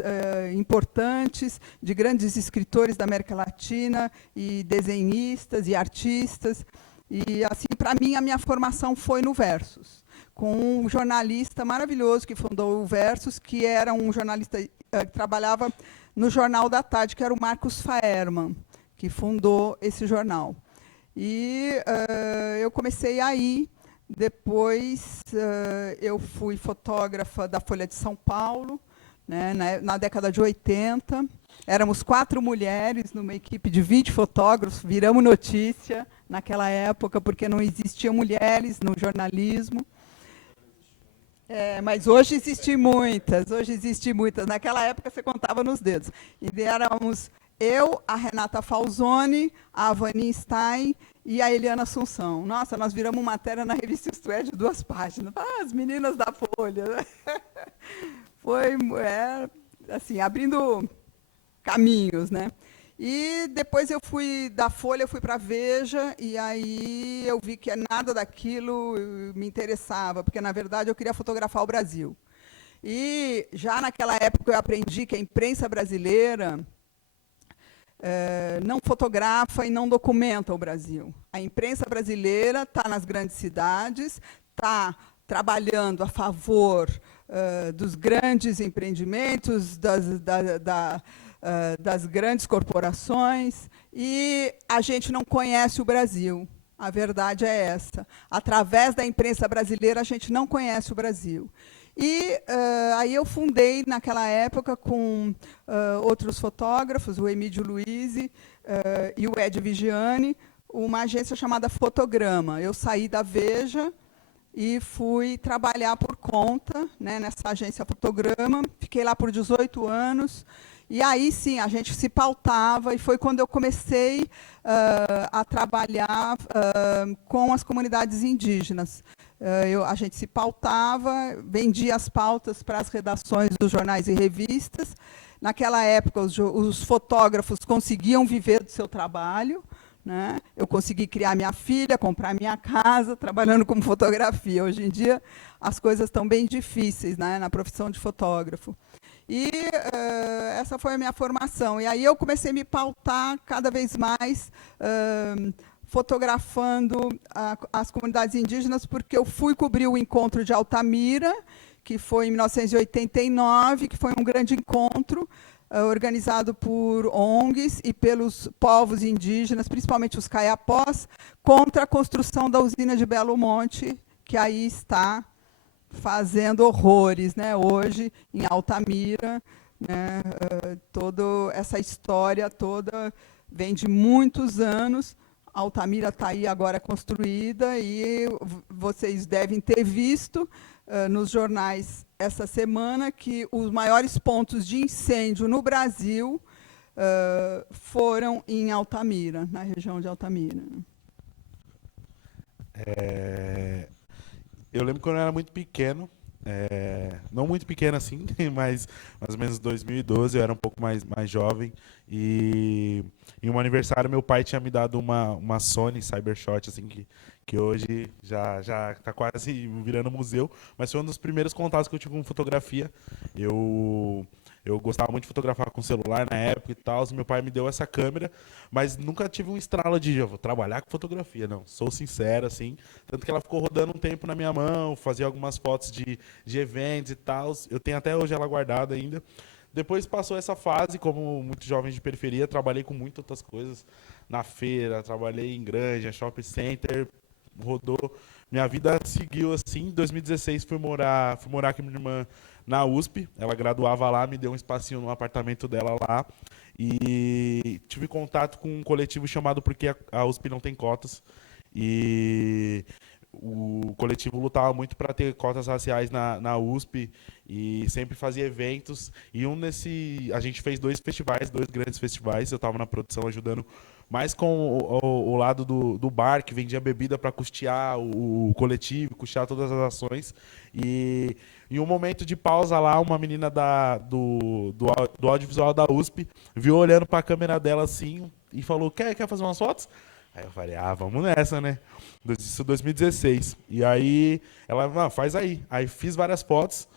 importantes de grandes escritores da América Latina, e desenhistas e artistas. E, assim, para mim, a minha formação foi no Versus, com um jornalista maravilhoso que fundou o Versus, que era um jornalista que trabalhava no Jornal da Tarde, que era o Marcos Faerman, que fundou esse jornal. E eu comecei aí, depois eu fui fotógrafa da Folha de São Paulo, né, na década de 80. Éramos 4 mulheres numa equipe de 20 fotógrafos, viramos notícia naquela época, porque não existiam mulheres no jornalismo. Mas hoje existem muitas, Naquela época você contava nos dedos. E éramos eu, a Renata Falzoni, a Vani Stein e a Eliana Assunção. Nossa, nós viramos matéria na revista Isto É, de 2 páginas. As meninas da Folha. Foi, assim, abrindo caminhos, né? E depois eu fui da Folha, eu fui para a Veja, e aí eu vi que nada daquilo me interessava, porque, na verdade, eu queria fotografar o Brasil. E já naquela época eu aprendi que a imprensa brasileira não fotografa e não documenta o Brasil. A imprensa brasileira está nas grandes cidades, está trabalhando a favor dos grandes empreendimentos, das grandes corporações, e a gente não conhece o Brasil. A verdade é essa. Através da imprensa brasileira, a gente não conhece o Brasil. E aí eu fundei, naquela época, com outros fotógrafos, o Emílio Luiz e o Ed Vigiani, uma agência chamada Fotograma. Eu saí da Veja e fui trabalhar por conta, né, nessa agência Fotograma. Fiquei lá por 18 anos. E aí, sim, a gente se pautava, e foi quando eu comecei a trabalhar com as comunidades indígenas. A gente se pautava, vendia as pautas para as redações dos jornais e revistas. Naquela época, os fotógrafos conseguiam viver do seu trabalho, né? Eu consegui criar minha filha, comprar minha casa, trabalhando com fotografia. Hoje em dia, as coisas estão bem difíceis, né, na profissão de fotógrafo. E essa foi a minha formação. E aí eu comecei a me pautar cada vez mais fotografando as comunidades indígenas, porque eu fui cobrir o encontro de Altamira, que foi em 1989, que foi um grande encontro organizado por ONGs e pelos povos indígenas, principalmente os caiapós, contra a construção da usina de Belo Monte, que aí está fazendo horrores, né, hoje, em Altamira. Né, toda essa história toda vem de muitos anos. Altamira está aí agora construída, e vocês devem ter visto nos jornais essa semana que os maiores pontos de incêndio no Brasil foram em Altamira, na região de Altamira. Eu lembro quando eu era muito pequeno, não muito pequeno assim, mas mais ou menos 2012, eu era um pouco mais jovem, e em um aniversário meu pai tinha me dado uma Sony Cybershot, assim, que hoje já está quase virando museu, mas foi um dos primeiros contatos que eu tive com fotografia. Eu gostava muito de fotografar com celular na época e tal, meu pai me deu essa câmera, mas nunca tive um estralo de eu vou trabalhar com fotografia, não, sou sincero, assim, tanto que ela ficou rodando um tempo na minha mão, fazia algumas fotos de eventos e tal, eu tenho até hoje ela guardada ainda. Depois passou essa fase, como muitos jovens de periferia, trabalhei com muitas outras coisas, na feira, trabalhei em granja, shopping center, rodou, minha vida seguiu assim. Em 2016 fui morar com minha irmã na USP, ela graduava lá, me deu um espacinho no apartamento dela lá, e tive contato com um coletivo chamado Porque a USP Não Tem Cotas, e o coletivo lutava muito para ter cotas raciais na USP, e sempre fazia eventos, e a gente fez 2 grandes festivais, eu estava na produção ajudando mais com o lado do bar, que vendia bebida para custear o coletivo, custear todas as ações. E em um momento de pausa lá, uma menina do audiovisual da USP viu olhando para a câmera dela assim e falou, quer fazer umas fotos? Aí eu falei, vamos nessa, né? Isso 2016. E aí ela, faz aí. Aí fiz várias fotos.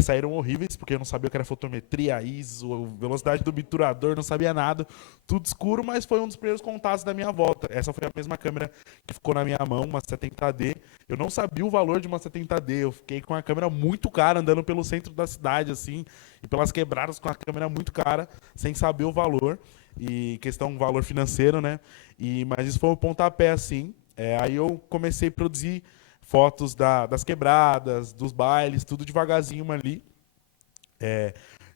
saíram horríveis, porque eu não sabia o que era fotometria, ISO, velocidade do obturador, não sabia nada. Tudo escuro, mas foi um dos primeiros contatos da minha volta. Essa foi a mesma câmera que ficou na minha mão, uma 70D. Eu não sabia o valor de uma 70D, eu fiquei com a câmera muito cara, andando pelo centro da cidade, assim, e pelas quebradas com a câmera muito cara, sem saber o valor, e questão valor financeiro, né? Mas isso foi um pontapé, assim. Aí eu comecei a produzir fotos das quebradas, dos bailes, tudo devagarzinho ali.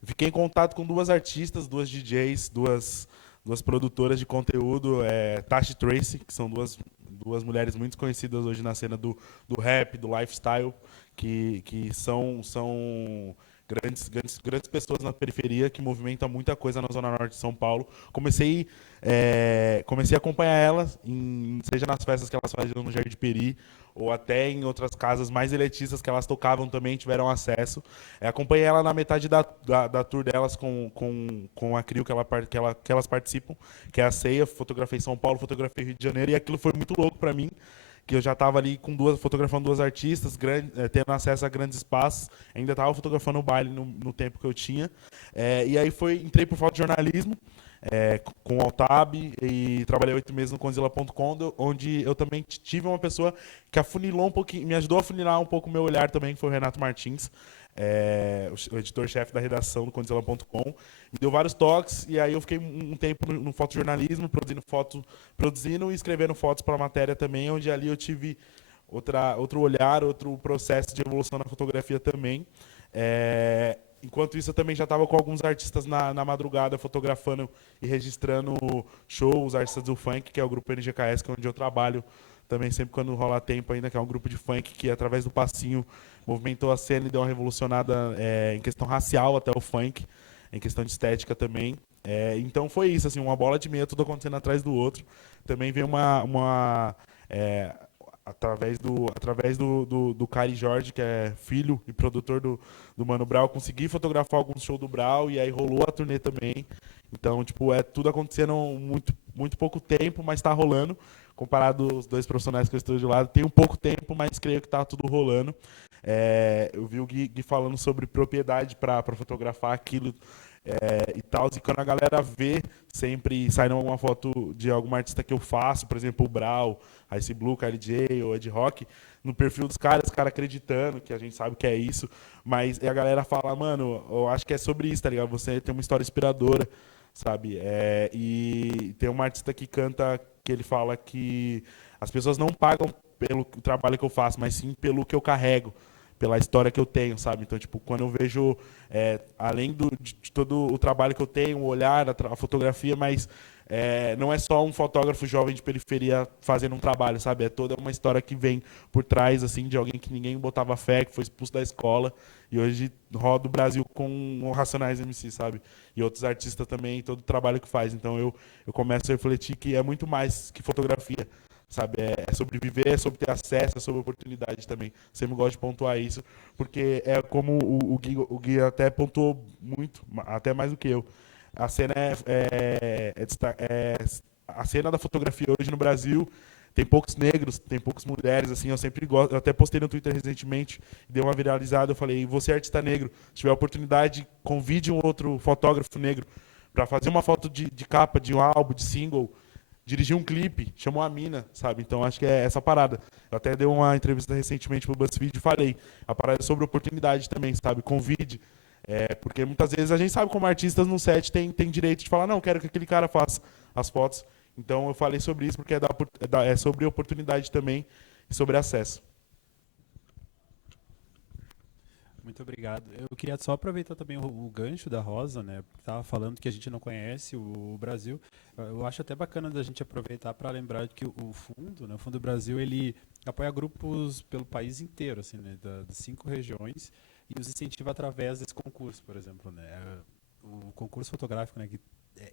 Fiquei em contato com duas artistas, duas DJs, duas produtoras de conteúdo, Tashi e Tracy, que são duas mulheres muito conhecidas hoje na cena do rap, do lifestyle, que são grandes pessoas na periferia que movimentam muita coisa na Zona Norte de São Paulo. Comecei a acompanhar elas, seja nas festas que elas faziam no Jardim Peri, ou até em outras casas mais elitistas que elas tocavam também tiveram acesso. Acompanhei ela na metade da tour delas com a CRIO que elas participam, que é a Ceia, fotografei São Paulo, fotografei Rio de Janeiro, e aquilo foi muito louco para mim, que eu já estava ali fotografando duas artistas, tendo acesso a grandes espaços, ainda estava fotografando o baile no tempo que eu tinha. E aí entrei por fotojornalismo, com o Altab, e trabalhei 8 meses no Conzilla.com, onde eu também tive uma pessoa que afunilou um pouquinho, me ajudou a afunilar um pouco o meu olhar também, que foi o Renato Martins, o editor-chefe da redação do Conzilla.com. Me deu vários toques, e aí eu fiquei um tempo no fotojornalismo, produzindo e escrevendo fotos para a matéria também, onde ali eu tive outro olhar, outro processo de evolução na fotografia também. Enquanto isso, eu também já estava com alguns artistas na madrugada, fotografando e registrando shows, artistas do funk, que é o grupo NGKS, que é onde eu trabalho também, sempre quando rola tempo ainda, que é um grupo de funk que, através do passinho, movimentou a cena e deu uma revolucionada em questão racial até o funk, em questão de estética também. Então foi isso, assim, uma bola de meia, tudo acontecendo atrás do outro. Também veio através do Cari Jorge, que é filho e produtor do Mano Brown, consegui fotografar alguns shows do Brown, e aí rolou a turnê também. Então, tipo, tudo acontecendo muito, muito pouco tempo, mas tá rolando. Comparado aos dois profissionais que eu estou de lado, tem um pouco tempo, mas creio que tá tudo rolando. Eu vi o Gui falando sobre propriedade para fotografar aquilo, e tal, e quando a galera vê sempre saindo alguma foto de alguma artista que eu faço, por exemplo, o Brau, Ice Blue, KLJ ou Ed Rock, no perfil dos caras, os caras acreditando que a gente sabe que é isso, mas a galera fala, mano, eu acho que é sobre isso, tá ligado? Você tem uma história inspiradora, sabe? E tem uma artista que canta, que ele fala que as pessoas não pagam pelo trabalho que eu faço, mas sim pelo que eu carrego, pela história que eu tenho, sabe? Então, tipo, quando eu vejo, além de todo o trabalho que eu tenho, o olhar, a fotografia, mas não é só um fotógrafo jovem de periferia fazendo um trabalho, sabe? É toda uma história que vem por trás, assim, de alguém que ninguém botava fé, que foi expulso da escola e hoje roda o Brasil com o Racionais MC, sabe? E outros artistas também, todo o trabalho que faz. Então, eu começo a refletir que é muito mais que fotografia, sabe? É sobre viver, é sobre ter acesso, é sobre oportunidade também. Sempre gosto de pontuar isso, porque é como o Gui até pontuou muito, até mais do que eu. A cena a cena da fotografia hoje no Brasil tem poucos negros, tem poucas mulheres, assim, eu sempre gosto, eu até postei no Twitter recentemente, deu uma viralizada, eu falei, você é artista negro, se tiver a oportunidade, convide um outro fotógrafo negro para fazer uma foto de capa, de um álbum, de single, dirigir um clipe, chamou a mina, sabe? Então acho que é essa parada. Eu até dei uma entrevista recentemente pro BuzzFeed e falei, a parada é sobre oportunidade também, sabe? Convide. Porque muitas vezes a gente sabe como artistas no set tem direito de falar, não, quero que aquele cara faça as fotos. Então eu falei sobre isso porque é sobre oportunidade também e sobre acesso. Muito obrigado. Eu queria só aproveitar também o gancho da Rosa, né? Porque estava falando que a gente não conhece o Brasil. Eu acho até bacana da gente aproveitar para lembrar que o fundo, né? O Fundo Brasil, ele apoia grupos pelo país inteiro, assim, né? Das 5 regiões, e os incentiva através desse concurso, por exemplo, né? O concurso fotográfico, né? Que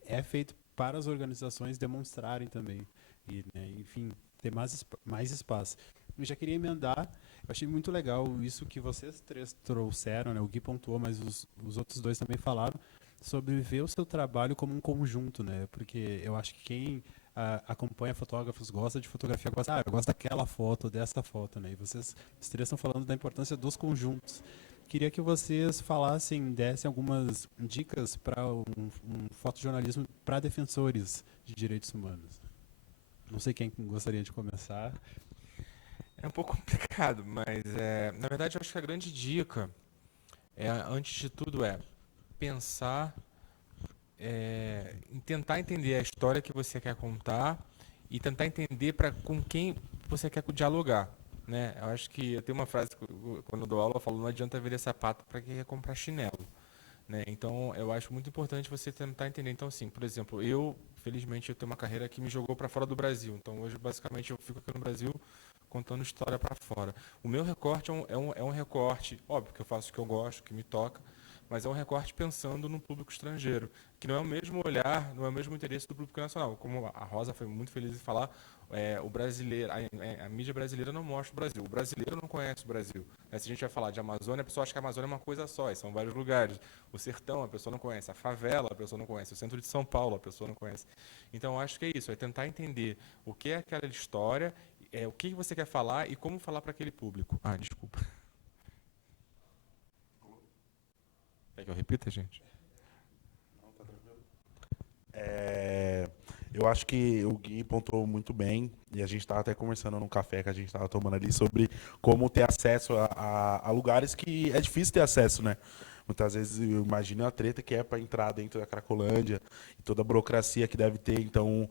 é feito para as organizações demonstrarem também e, né, enfim, ter mais espaço. Eu já queria emendar. Eu achei muito legal isso que vocês três trouxeram, né? O Gui pontuou, mas os outros dois também falaram sobre ver o seu trabalho como um conjunto, né? Porque eu acho que quem acompanha fotógrafos gosta de fotografia, eu gosto daquela foto, dessa foto, né? E vocês os três estão falando da importância dos conjuntos. queria que vocês falassem, dessem algumas dicas para um fotojornalismo para defensores de direitos humanos. Não sei quem gostaria de começar. É um pouco complicado, mas na verdade eu acho que a grande dica antes de tudo pensar, em tentar entender a história que você quer contar e tentar entender com quem você quer dialogar, né? Eu acho que eu tenho uma frase quando eu dou aula, eu falo, não adianta vender sapato para quem quer comprar chinelo, né? Então eu acho muito importante você tentar entender. Então, assim, por exemplo, felizmente eu tenho uma carreira que me jogou para fora do Brasil. Então hoje basicamente eu fico aqui no Brasil contando história para fora. O meu recorte é um recorte, óbvio que eu faço o que eu gosto, que me toca, mas é um recorte pensando no público estrangeiro, que não é o mesmo olhar, não é o mesmo interesse do público nacional. Como a Rosa foi muito feliz em falar, o brasileiro, a mídia brasileira não mostra o Brasil. O brasileiro não conhece o Brasil. Se a gente vai falar de Amazônia, a pessoa acha que a Amazônia é uma coisa só, e são vários lugares. O sertão, a pessoa não conhece. A favela, a pessoa não conhece. O centro de São Paulo, a pessoa não conhece. Então, eu acho que é isso, é tentar entender o que é aquela história, o que você quer falar e como falar para aquele público. Desculpa. Quer que eu repita, gente? Não, tá tranquilo. Eu acho que o Gui pontuou muito bem, e a gente estava até conversando no café que a gente estava tomando ali sobre como ter acesso a lugares que é difícil ter acesso, né? Muitas vezes eu imagino a treta que é para entrar dentro da Cracolândia, e toda a burocracia que deve ter, então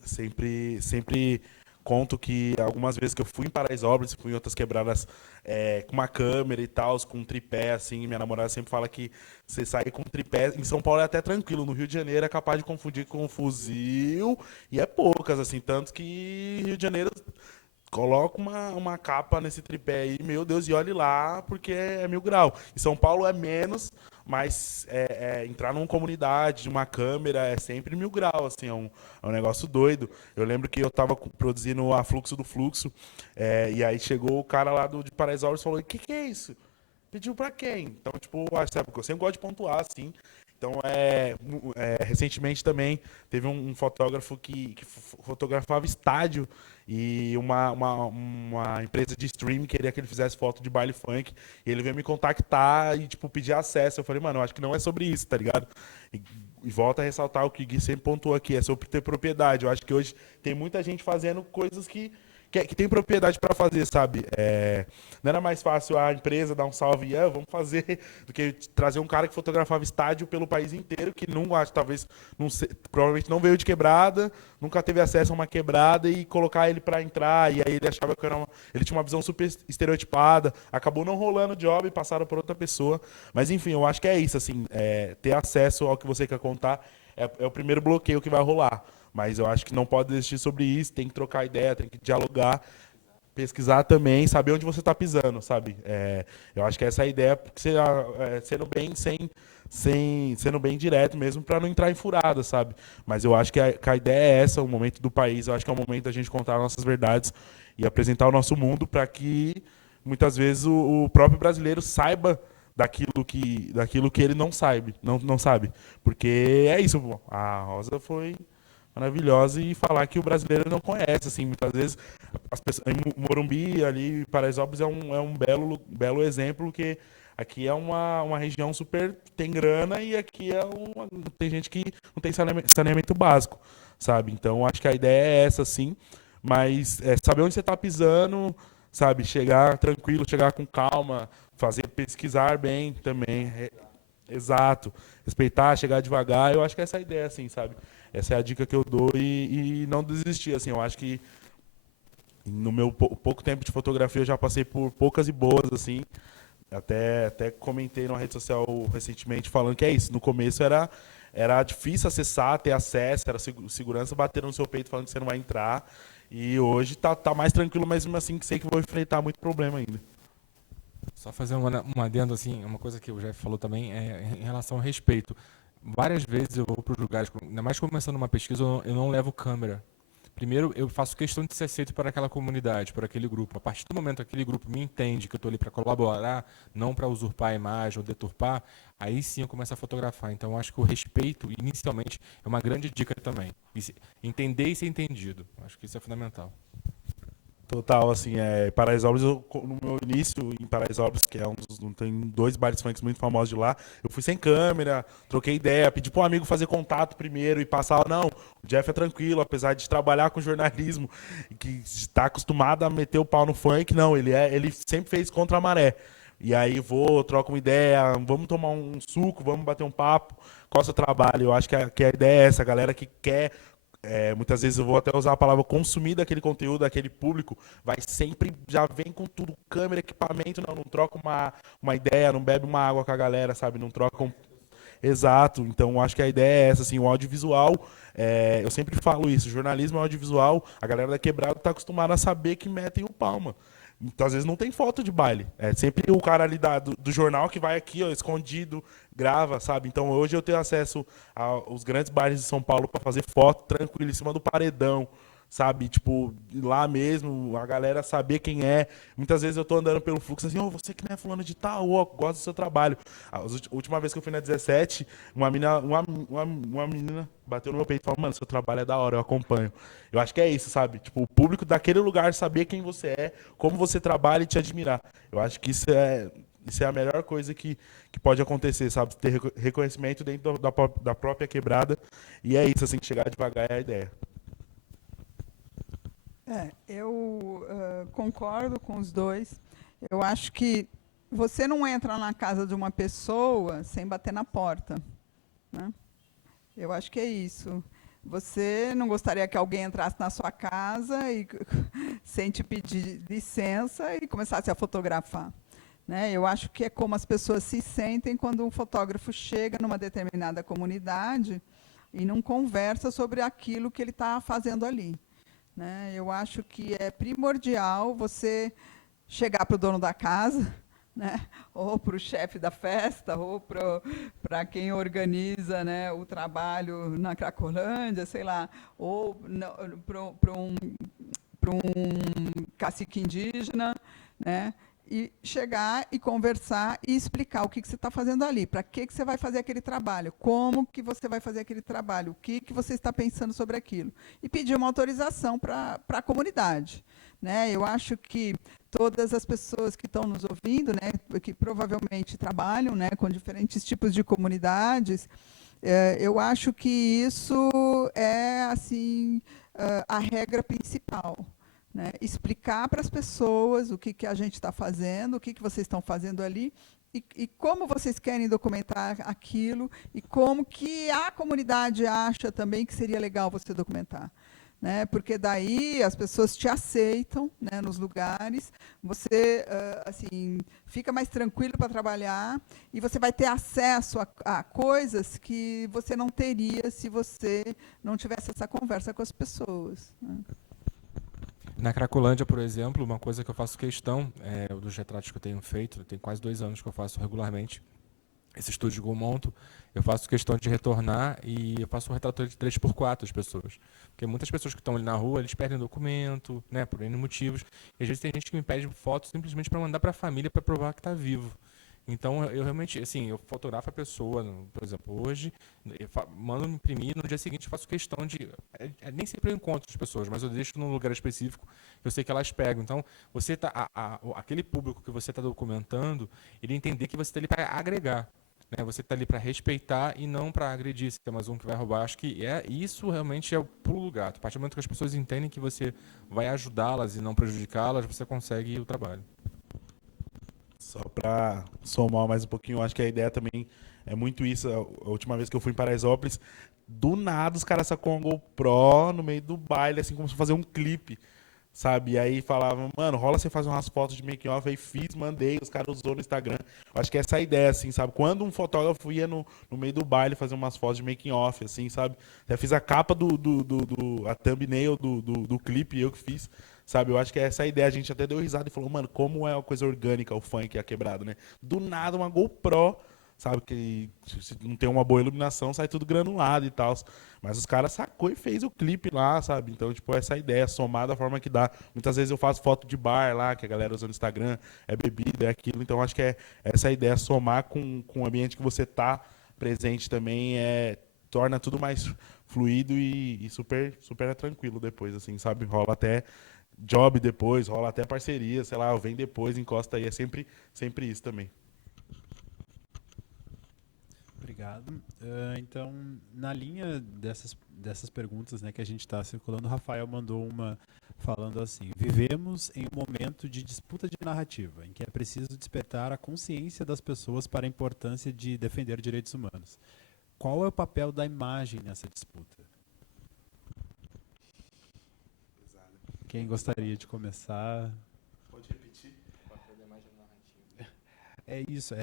sempre conto que algumas vezes que eu fui em Paraisópolis, fui em outras quebradas com uma câmera e tal, com um tripé, assim, minha namorada sempre fala que você sai com um tripé, em São Paulo é até tranquilo, no Rio de Janeiro é capaz de confundir com um fuzil, e é poucas, assim, tanto que Rio de Janeiro coloca uma capa nesse tripé aí, meu Deus, e olhe lá, porque é 1000 graus. Em São Paulo é menos, mas entrar numa comunidade, uma câmera, é sempre 1000 graus, assim, é um negócio doido. Eu lembro que eu estava produzindo a Fluxo do Fluxo, e aí chegou o cara lá de Paraisópolis e falou, o que é isso? Pediu pra quem? Então, tipo, sabe, eu sempre gosto de pontuar, assim. Então, recentemente também teve um fotógrafo que fotografava estádio e uma empresa de streaming queria que ele fizesse foto de baile funk. E ele veio me contactar e, tipo, pedir acesso. Eu falei, mano, eu acho que não é sobre isso, tá ligado? E volta a ressaltar o que o Gui sempre pontuou aqui, é sobre ter propriedade. Eu acho que hoje tem muita gente fazendo coisas que tem propriedade para fazer, sabe? Não era mais fácil a empresa dar um salve e vamos fazer, do que trazer um cara que fotografava estádio pelo país inteiro, que talvez, provavelmente não veio de quebrada, nunca teve acesso a uma quebrada, e colocar ele para entrar, e aí ele achava que ele tinha uma visão super estereotipada, acabou não rolando o job e passaram por outra pessoa. Mas enfim, eu acho que é isso, assim, ter acesso ao que você quer contar é o primeiro bloqueio que vai rolar. Mas eu acho que não pode desistir sobre isso, tem que trocar ideia, tem que dialogar, pesquisar também, saber onde você está pisando, sabe? Eu acho que essa é a ideia, sendo bem sendo bem direto mesmo, para não entrar em furada, sabe? Mas eu acho que a ideia é essa, o momento do país, eu acho que é o momento da gente contar nossas verdades e apresentar o nosso mundo para que, muitas vezes, o próprio brasileiro saiba daquilo que ele não sabe. Porque é isso, pô. A Rosa foi maravilhosa, e falar que o brasileiro não conhece, assim, muitas vezes as pessoas, em Morumbi, ali, Paraisópolis é um belo exemplo, que aqui é uma região super, tem grana, e aqui tem gente que não tem saneamento básico, sabe? Então, acho que a ideia é essa, sim, mas saber onde você está pisando, sabe? Chegar tranquilo, chegar com calma, pesquisar bem também, exato, respeitar, chegar devagar, eu acho que essa é a ideia, assim, sabe? Essa é a dica que eu dou, e não desistir, assim, eu acho que no meu pouco tempo de fotografia eu já passei por poucas e boas, assim, até comentei na rede social recentemente falando que é isso, no começo era difícil acessar, ter acesso, era segurança batendo no seu peito falando que você não vai entrar, e hoje tá mais tranquilo, mas mesmo assim que sei que vou enfrentar muito problema ainda. Só fazer um adendo, assim, uma coisa que o Jeff falou também, em relação ao respeito. Várias vezes eu vou para os lugares, ainda mais começando uma pesquisa, eu não levo câmera. Primeiro, eu faço questão de ser aceito por aquela comunidade, por aquele grupo. A partir do momento que aquele grupo me entende que eu estou ali para colaborar, não para usurpar a imagem ou deturpar, aí sim eu começo a fotografar. Então, eu acho que o respeito, inicialmente, é uma grande dica também. Entender e ser entendido. Acho que isso é fundamental. Total, assim, Paraisópolis, no meu início em Paraisópolis, que é tem 2 bailes funk muito famosos de lá, eu fui sem câmera, troquei ideia, pedi para um amigo fazer contato primeiro e passar, não, o Jeff é tranquilo, apesar de trabalhar com jornalismo, que está acostumado a meter o pau no funk, não, ele sempre fez contra a maré. E aí troco uma ideia, vamos tomar um suco, vamos bater um papo, qual é o seu trabalho? Eu acho que a ideia é essa, a galera que quer muitas vezes eu vou até usar a palavra consumir daquele conteúdo, daquele público, vai sempre, já vem com tudo, câmera, equipamento, não troca uma ideia, não bebe uma água com a galera, sabe? Não troca um... Exato, então acho que a ideia é essa, assim, o audiovisual, eu sempre falo isso, jornalismo é audiovisual, a galera da quebrada está acostumada a saber que metem o palma. Então, às vezes não tem foto de baile. É sempre o cara ali do jornal que vai aqui, ó, escondido, grava, sabe? Então hoje eu tenho acesso aos grandes bailes de São Paulo para fazer foto tranquilo em cima do paredão, sabe? Tipo, lá mesmo, a galera saber quem é. Muitas vezes eu tô andando pelo fluxo assim, você que não é fulano de tal, gosto do seu trabalho. A última vez que eu fui na 17, uma menina bateu no meu peito e falou, mano, seu trabalho é da hora, eu acompanho. Eu acho que é isso, sabe? Tipo, o público daquele lugar saber quem você é, como você trabalha e te admirar. Eu acho que isso é a melhor coisa que pode acontecer, sabe? Ter reconhecimento dentro da própria quebrada. E é isso, assim, chegar devagar é a ideia. Eu concordo com os dois. Eu acho que você não entra na casa de uma pessoa sem bater na porta, né? Eu acho que é isso. Você não gostaria que alguém entrasse na sua casa e sem te pedir licença e começasse a fotografar, né? Eu acho que é como as pessoas se sentem quando um fotógrafo chega numa determinada comunidade e não conversa sobre aquilo que ele está fazendo ali, né? Eu acho que é primordial você chegar para o dono da casa, né? Ou para o chefe da festa, ou para quem organiza, né, o trabalho na Cracolândia, sei lá, ou para um cacique indígena, né? E chegar e conversar e explicar o que você está fazendo ali, para que você vai fazer aquele trabalho, como que você vai fazer aquele trabalho, o que você está pensando sobre aquilo. E pedir uma autorização para a comunidade, né? Eu acho que todas as pessoas que estão nos ouvindo, né, que provavelmente trabalham, né, com diferentes tipos de comunidades, eu acho que isso é assim a regra principal, né? Explicar para as pessoas o que a gente está fazendo, o que vocês estão fazendo ali, e como vocês querem documentar aquilo, e como que a comunidade acha também que seria legal você documentar, né? Porque daí as pessoas te aceitam, né, nos lugares, você assim, fica mais tranquilo para trabalhar, e você vai ter acesso a coisas que você não teria se você não tivesse essa conversa com as pessoas, né? Na Cracolândia, por exemplo, uma coisa que eu faço questão, dos retratos que eu tenho feito, tem quase 2 anos que eu faço regularmente esse estúdio que eu monto, eu faço questão de retornar e eu faço um retrato de 3x4 das pessoas. Porque muitas pessoas que estão ali na rua, eles perdem documento, né, por N motivos. E às vezes tem gente que me pede foto simplesmente para mandar para a família para provar que está vivo. Então, eu realmente, assim, eu fotografo a pessoa, por exemplo, hoje, mando imprimir, no dia seguinte faço questão de... nem sempre eu encontro as pessoas, mas eu deixo num lugar específico, eu sei que elas pegam. Então, você aquele público que você está documentando, ele entender que você está ali para agregar, né? Você está ali para respeitar e não para agredir, se tem mais um que vai roubar. Acho que isso realmente é o pulo do gato. A partir do momento que as pessoas entendem que você vai ajudá-las e não prejudicá-las, você consegue o trabalho. Só para somar mais um pouquinho, acho que a ideia também é muito isso. A última vez que eu fui em Paraisópolis, do nada os caras sacou uma GoPro no meio do baile, assim, como se fazer um clipe, sabe? E aí falavam, mano, rola você fazer umas fotos de making off, aí fiz, mandei, os caras usou no Instagram. Eu acho que essa é a ideia, assim, sabe? Quando um fotógrafo ia no meio do baile fazer umas fotos de making off, assim, sabe? Já fiz a capa a thumbnail do clipe, eu que fiz. Sabe, eu acho que essa é a ideia. A gente até deu risada e falou, mano, como é uma coisa orgânica o funk, a quebrado, né? Do nada, uma GoPro, sabe, que se não tem uma boa iluminação, sai tudo granulado e tal. Mas os caras sacou e fez o clipe lá, sabe? Então, tipo, essa ideia, somar da forma que dá. Muitas vezes eu faço foto de bar lá, que a galera usa no Instagram, é bebida, é aquilo. Então, acho que é essa ideia, somar com o ambiente que você tá presente também, torna tudo mais fluido e super, super tranquilo depois, assim, sabe? Rola até job depois, rola até parceria, sei lá, vem depois, encosta aí, é sempre isso também. Obrigado. Então, na linha dessas perguntas, né, que a gente está circulando, o Rafael mandou uma falando assim: vivemos em um momento de disputa de narrativa, em que é preciso despertar a consciência das pessoas para a importância de defender direitos humanos. Qual é o papel da imagem nessa disputa? Quem gostaria de começar? Pode repetir? O papel da imagem narrativa. É isso,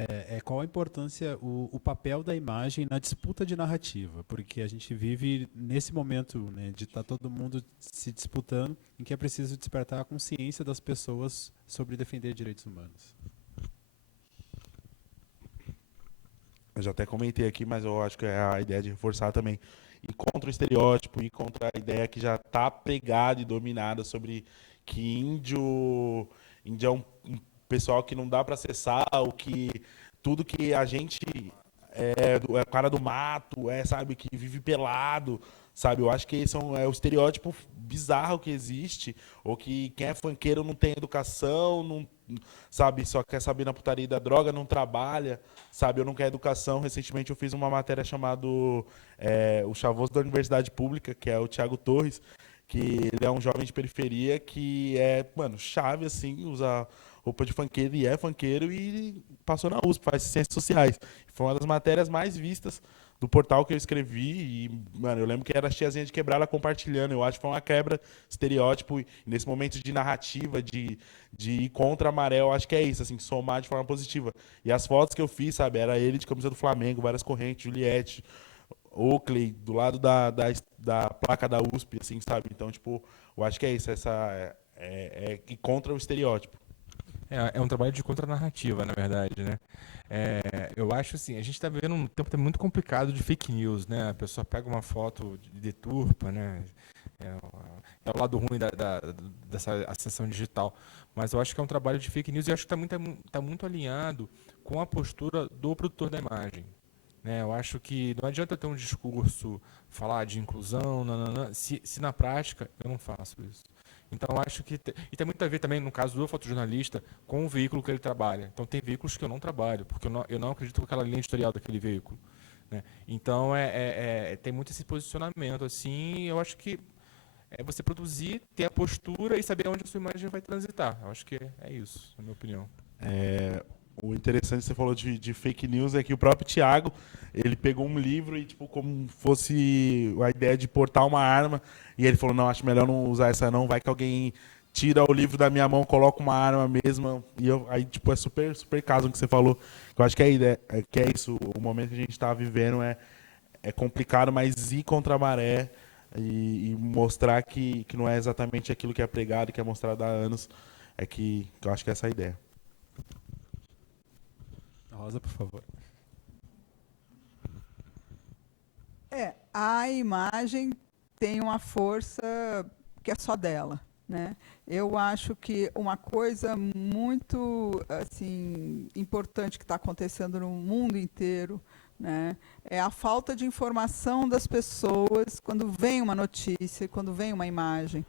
qual a importância, o papel da imagem na disputa de narrativa, porque a gente vive nesse momento, né, de estar todo mundo se disputando, em que é preciso despertar a consciência das pessoas sobre defender direitos humanos. Eu já até comentei aqui, mas eu acho que é a ideia de reforçar também. Ir contra o estereótipo, ir contra a ideia que já está pregada e dominada sobre que índio é um pessoal que não dá para acessar, o que tudo que a gente é cara do mato, sabe, que vive pelado, sabe? Eu acho que esse é o estereótipo bizarro que existe, ou que quem é funkeiro não tem educação, não, sabe, só quer saber na putaria da droga, não trabalha, sabe? Eu não quero educação. Recentemente eu fiz uma matéria chamada o chavoso da Universidade Pública, que é o Thiago Torres, que ele é um jovem de periferia que é, mano, chave, assim, usa roupa de funkeiro e é funkeiro e passou na USP, faz ciências sociais. Foi uma das matérias mais vistas do portal que eu escrevi e, mano, eu lembro que era a tiazinha de quebrada compartilhando. Eu acho que foi uma quebra estereótipo e nesse momento de narrativa, de ir contra a maré, eu acho que é isso, assim, somar de forma positiva. E as fotos que eu fiz, sabe, era ele de camisa do Flamengo, várias correntes, Juliette, Oakley, do lado da placa da USP, assim, sabe? Então, tipo, eu acho que é isso, ir contra o estereótipo. É um trabalho de contranarrativa, na verdade, né? Eu acho assim, a gente está vivendo um tempo muito complicado de fake news, né? A pessoa pega uma foto de deturpa, né? É o lado ruim dessa acessão digital. Mas eu acho que é um trabalho de fake news e acho que tá muito alinhado com a postura do produtor da imagem. Né? Eu acho que não adianta eu ter um discurso, falar de inclusão, nananã, se na prática eu não faço isso. Então, eu acho que e tem muito a ver também, no caso do fotojornalista, com o veículo que ele trabalha. Então, tem veículos que eu não trabalho, porque eu não acredito naquela linha editorial daquele veículo. Né? Então, tem muito esse posicionamento, assim, eu acho que é você produzir, ter a postura e saber onde a sua imagem vai transitar. Eu acho que é isso, na minha opinião. O interessante que você falou de fake news é que o próprio Thiago, ele pegou um livro e, tipo, como fosse a ideia de portar uma arma, e ele falou, não, acho melhor não usar essa não, vai que alguém tira o livro da minha mão, coloca uma arma mesmo, aí, tipo, é super, super caso que você falou, eu acho que a ideia, que é isso, o momento que a gente está vivendo é complicado, mas ir contra a maré e mostrar que não é exatamente aquilo que é pregado, que é mostrado há anos, que eu acho que é essa a ideia. Rosa, por favor. A imagem tem uma força que é só dela, né? Eu acho que uma coisa muito assim importante que está acontecendo no mundo inteiro, né, é a falta de informação das pessoas quando vem uma notícia, quando vem uma imagem,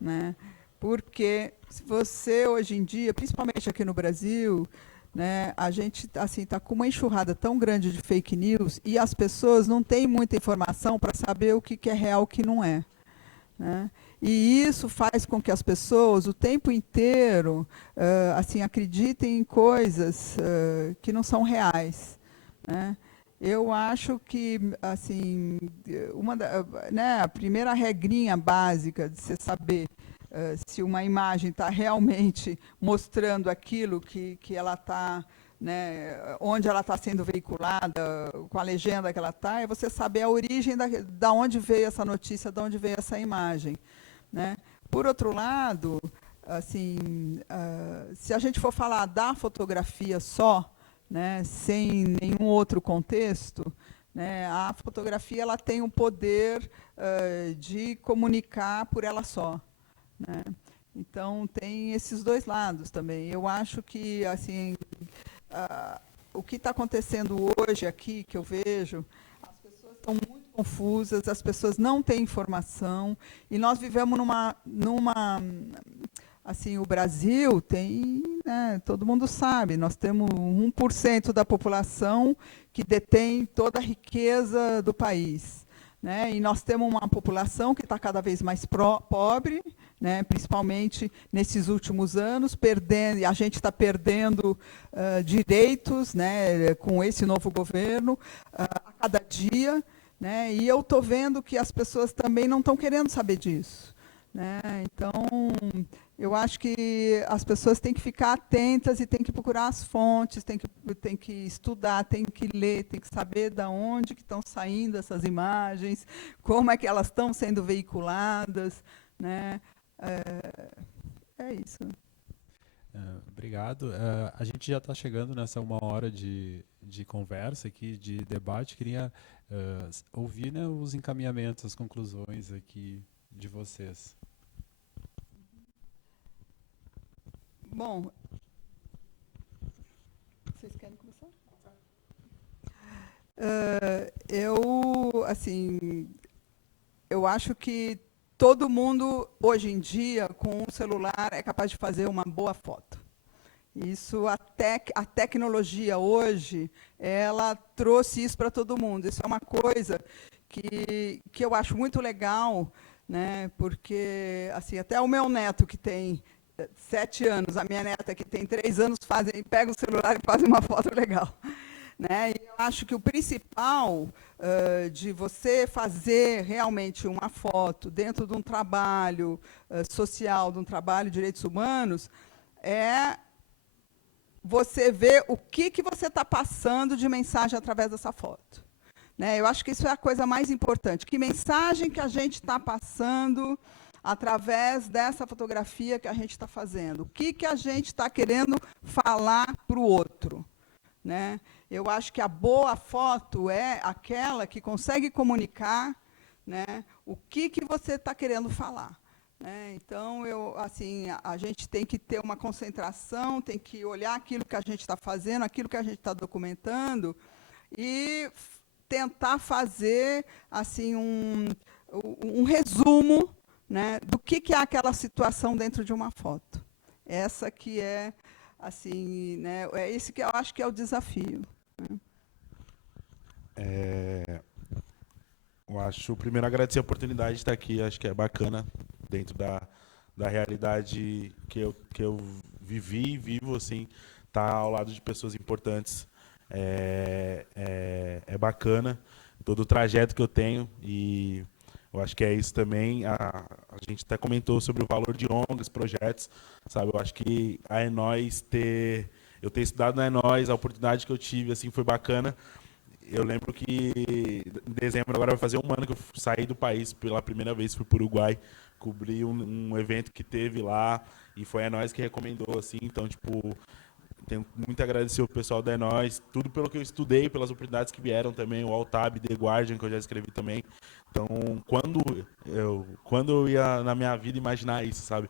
né? Porque se você hoje em dia, principalmente aqui no Brasil, né, a gente assim está com uma enxurrada tão grande de fake news e as pessoas não têm muita informação para saber o que é real e o que não é. Né? E isso faz com que as pessoas o tempo inteiro assim acreditem em coisas que não são reais. Né? Eu acho que assim a primeira regrinha básica de você saber se uma imagem está realmente mostrando aquilo que ela está, né, onde ela está sendo veiculada, com a legenda que ela está, é você saber a origem da onde veio essa notícia, de onde veio essa imagem. Né? Por outro lado, assim, se a gente for falar da fotografia só, né, sem nenhum outro contexto, né, a fotografia ela tem o poder de comunicar por ela só. Né? Então tem esses dois lados também. Eu acho que assim o que está acontecendo hoje aqui, que eu vejo, as pessoas estão muito confusas, as pessoas não têm informação, e nós vivemos assim, o Brasil tem, né, todo mundo sabe, nós temos 1% da população que detém toda a riqueza do país, né, e nós temos uma população que está cada vez mais pobre, né, principalmente nesses últimos anos, a gente está perdendo direitos, né, com esse novo governo a cada dia, né, e eu estou vendo que as pessoas também não estão querendo saber disso, né, então eu acho que as pessoas têm que ficar atentas e têm que procurar as fontes, têm que estudar, têm que ler, têm que saber de onde que estão saindo essas imagens, como é que elas estão sendo veiculadas, né? É isso. Obrigado. A gente já está chegando nessa 1 hora de conversa aqui, de debate. Queria ouvir, né, os encaminhamentos, as conclusões aqui de vocês. Bom, vocês querem começar? Eu acho que todo mundo, hoje em dia, com um celular, é capaz de fazer uma boa foto. Isso, a tecnologia hoje, ela trouxe isso para todo mundo. Isso é uma coisa que eu acho muito legal, né, porque assim, até o meu neto, que tem 7 anos, a minha neta, que tem 3 anos, pega o celular e fazem uma foto legal. Né? E eu acho que o principal de você fazer realmente uma foto dentro de um trabalho social, de um trabalho de direitos humanos, é você ver o que você está passando de mensagem através dessa foto. Né? Eu acho que isso é a coisa mais importante. Que mensagem que a gente está passando através dessa fotografia que a gente está fazendo? O que a gente está querendo falar para o outro? Né? Eu acho que a boa foto é aquela que consegue comunicar, né, o que você está querendo falar. Né? Então, a gente tem que ter uma concentração, tem que olhar aquilo que a gente está fazendo, aquilo que a gente está documentando, e tentar fazer assim, um resumo, né, do que é aquela situação dentro de uma foto. Essa que é, assim, né, é esse que eu acho que é o desafio. Né? Eu acho, primeiro, agradecer a oportunidade de estar aqui. Acho que é bacana, dentro da realidade que eu vivi e vivo, assim, estar ao lado de pessoas importantes. É bacana todo o trajeto que eu tenho, e eu acho que é isso também. A gente até comentou sobre o valor de ONGs, projetos, sabe? Eu acho que a Enóis eu ter estudado na Enóis, a oportunidade que eu tive, assim, foi bacana. Eu lembro que em dezembro, agora vai fazer 1 ano que eu saí do país pela primeira vez, fui para o Uruguai, cobri um evento que teve lá, e foi a Enóis que recomendou, assim. Então, tipo, tenho muito a agradecer ao pessoal da Enóis, tudo pelo que eu estudei, pelas oportunidades que vieram também, o Altab, The Guardian, que eu já escrevi também. Então, quando eu ia na minha vida imaginar isso, sabe?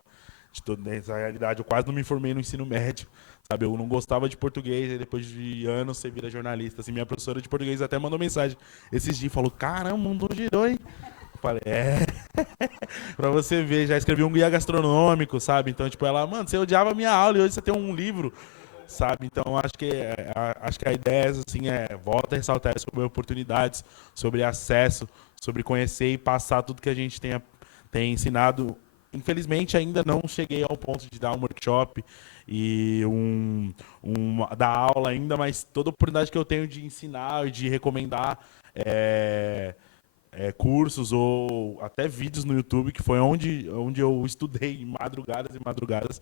De toda essa realidade, eu quase não me formei no ensino médio, sabe? Eu não gostava de português, e depois de anos você vira jornalista. Assim, minha professora de português até mandou mensagem esses dias, falou: caramba, o mundo girou, hein? Eu falei, pra você ver, já escrevi um guia gastronômico, sabe? Então, tipo, ela, mano, você odiava a minha aula e hoje você tem um livro, sabe? Então, acho que a ideia, assim, volta a ressaltar sobre oportunidades, sobre acesso, sobre conhecer e passar tudo que a gente tem ensinado. Infelizmente, ainda não cheguei ao ponto de dar um workshop e dar aula ainda, mas toda oportunidade que eu tenho de ensinar e de recomendar cursos ou até vídeos no YouTube, que foi onde eu estudei madrugadas e madrugadas,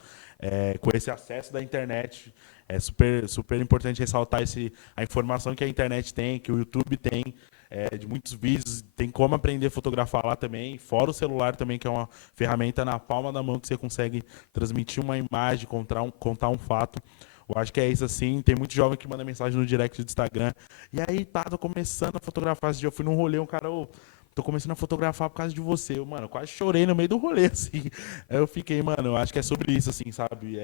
com esse acesso da internet. É super, super importante ressaltar a informação que a internet tem, que o YouTube tem, de muitos vídeos, tem como aprender a fotografar lá também, fora o celular também, que é uma ferramenta na palma da mão que você consegue transmitir uma imagem, contar um fato. Eu acho que é isso, assim. Tem muito jovem que manda mensagem no direct do Instagram. E aí, tô começando a fotografar. Esse dia eu fui num rolê, um cara, tô começando a fotografar por causa de você. Eu, mano, quase chorei no meio do rolê, assim. Aí eu fiquei, mano, eu acho que é sobre isso, assim, sabe?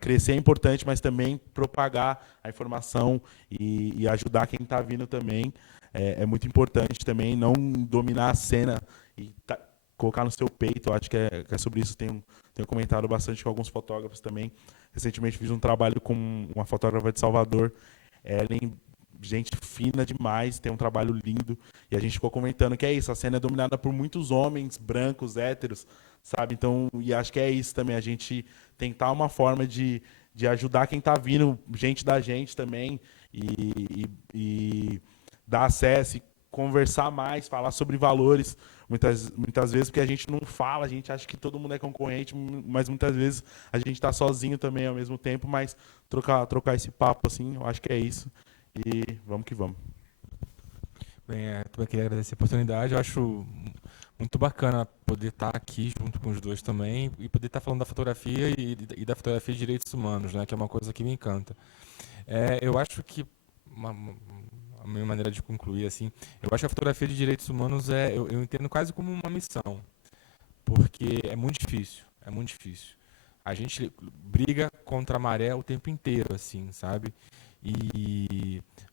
Crescer é importante, mas também propagar a informação e ajudar quem tá vindo também. É muito importante também não dominar a cena e colocar no seu peito. Eu acho que é sobre isso. Tenho comentado bastante com alguns fotógrafos também. Recentemente fiz um trabalho com uma fotógrafa de Salvador, Ellen, gente fina demais, tem um trabalho lindo. E a gente ficou comentando que é isso, a cena é dominada por muitos homens brancos, héteros, sabe? Então, e acho que é isso também, a gente tentar uma forma de ajudar quem tá vindo, gente da gente também, e dar acesso, e conversar mais, falar sobre valores. Muitas vezes, porque a gente não fala, a gente acha que todo mundo é concorrente, mas muitas vezes a gente está sozinho também ao mesmo tempo, mas trocar esse papo, assim, eu acho que é isso. E vamos que vamos. Bem, também queria agradecer a oportunidade. Eu acho muito bacana poder estar aqui junto com os dois também e poder estar falando da fotografia e da fotografia de direitos humanos, né, que é uma coisa que me encanta. Eu acho que a minha maneira de concluir assim, eu acho que a fotografia de direitos humanos eu entendo quase como uma missão, porque é muito difícil, é muito difícil. A gente briga contra a maré o tempo inteiro, assim, sabe?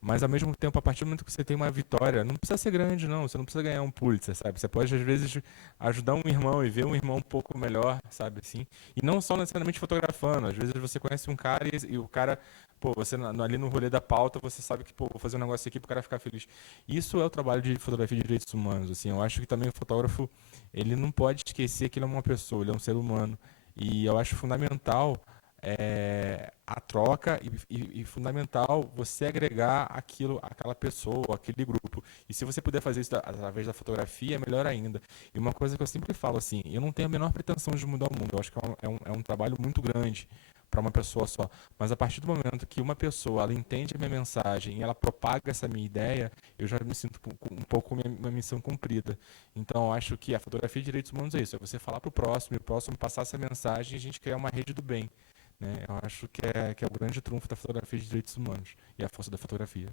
Mas ao mesmo tempo, a partir do momento que você tem uma vitória, não precisa ser grande, não. Você não precisa ganhar um Pulitzer, sabe? Você pode, às vezes, ajudar um irmão e ver um irmão um pouco melhor, sabe? Assim. E não só necessariamente fotografando. Às vezes você conhece um cara e o cara, pô, você ali no rolê da pauta, você sabe que, pô, vou fazer um negócio aqui pro cara ficar feliz. Isso é o trabalho de fotografia de direitos humanos, assim. Eu acho que também o fotógrafo, ele não pode esquecer que ele é uma pessoa, ele é um ser humano. E eu acho fundamental a troca e fundamental você agregar aquela pessoa, aquele grupo. E se você puder fazer isso através da fotografia, é melhor ainda. E uma coisa que eu sempre falo assim, eu não tenho a menor pretensão de mudar o mundo. Eu acho que é um trabalho muito grande para uma pessoa só. Mas a partir do momento que uma pessoa ela entende a minha mensagem e ela propaga essa minha ideia, eu já me sinto um pouco com minha missão cumprida. Então, eu acho que a fotografia de direitos humanos é isso, é você falar para o próximo, e o próximo passar essa mensagem e a gente criar uma rede do bem. Né? Eu acho que é o grande trunfo da fotografia de direitos humanos e a força da fotografia.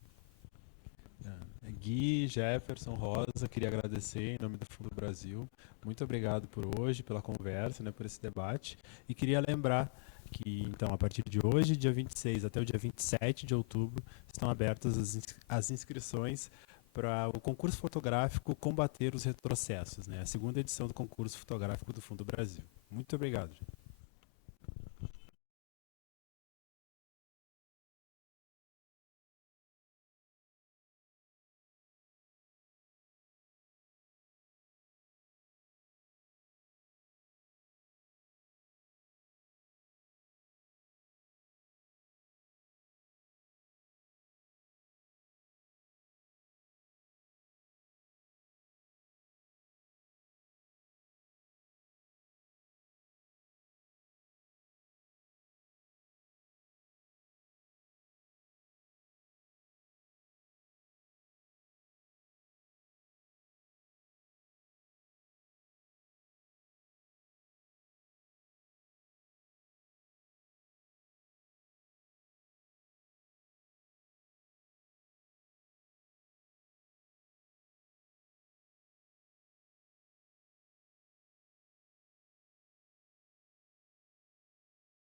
Gui, Jefferson, Rosa, queria agradecer em nome do Fundo Brasil. Muito obrigado por hoje, pela conversa, né, por esse debate. E queria lembrar que, então, a partir de hoje, dia 26 até o dia 27 de outubro, estão abertas as inscrições para o concurso fotográfico Combater os Retrocessos, né, a segunda edição do concurso fotográfico do Fundo Brasil. Muito obrigado.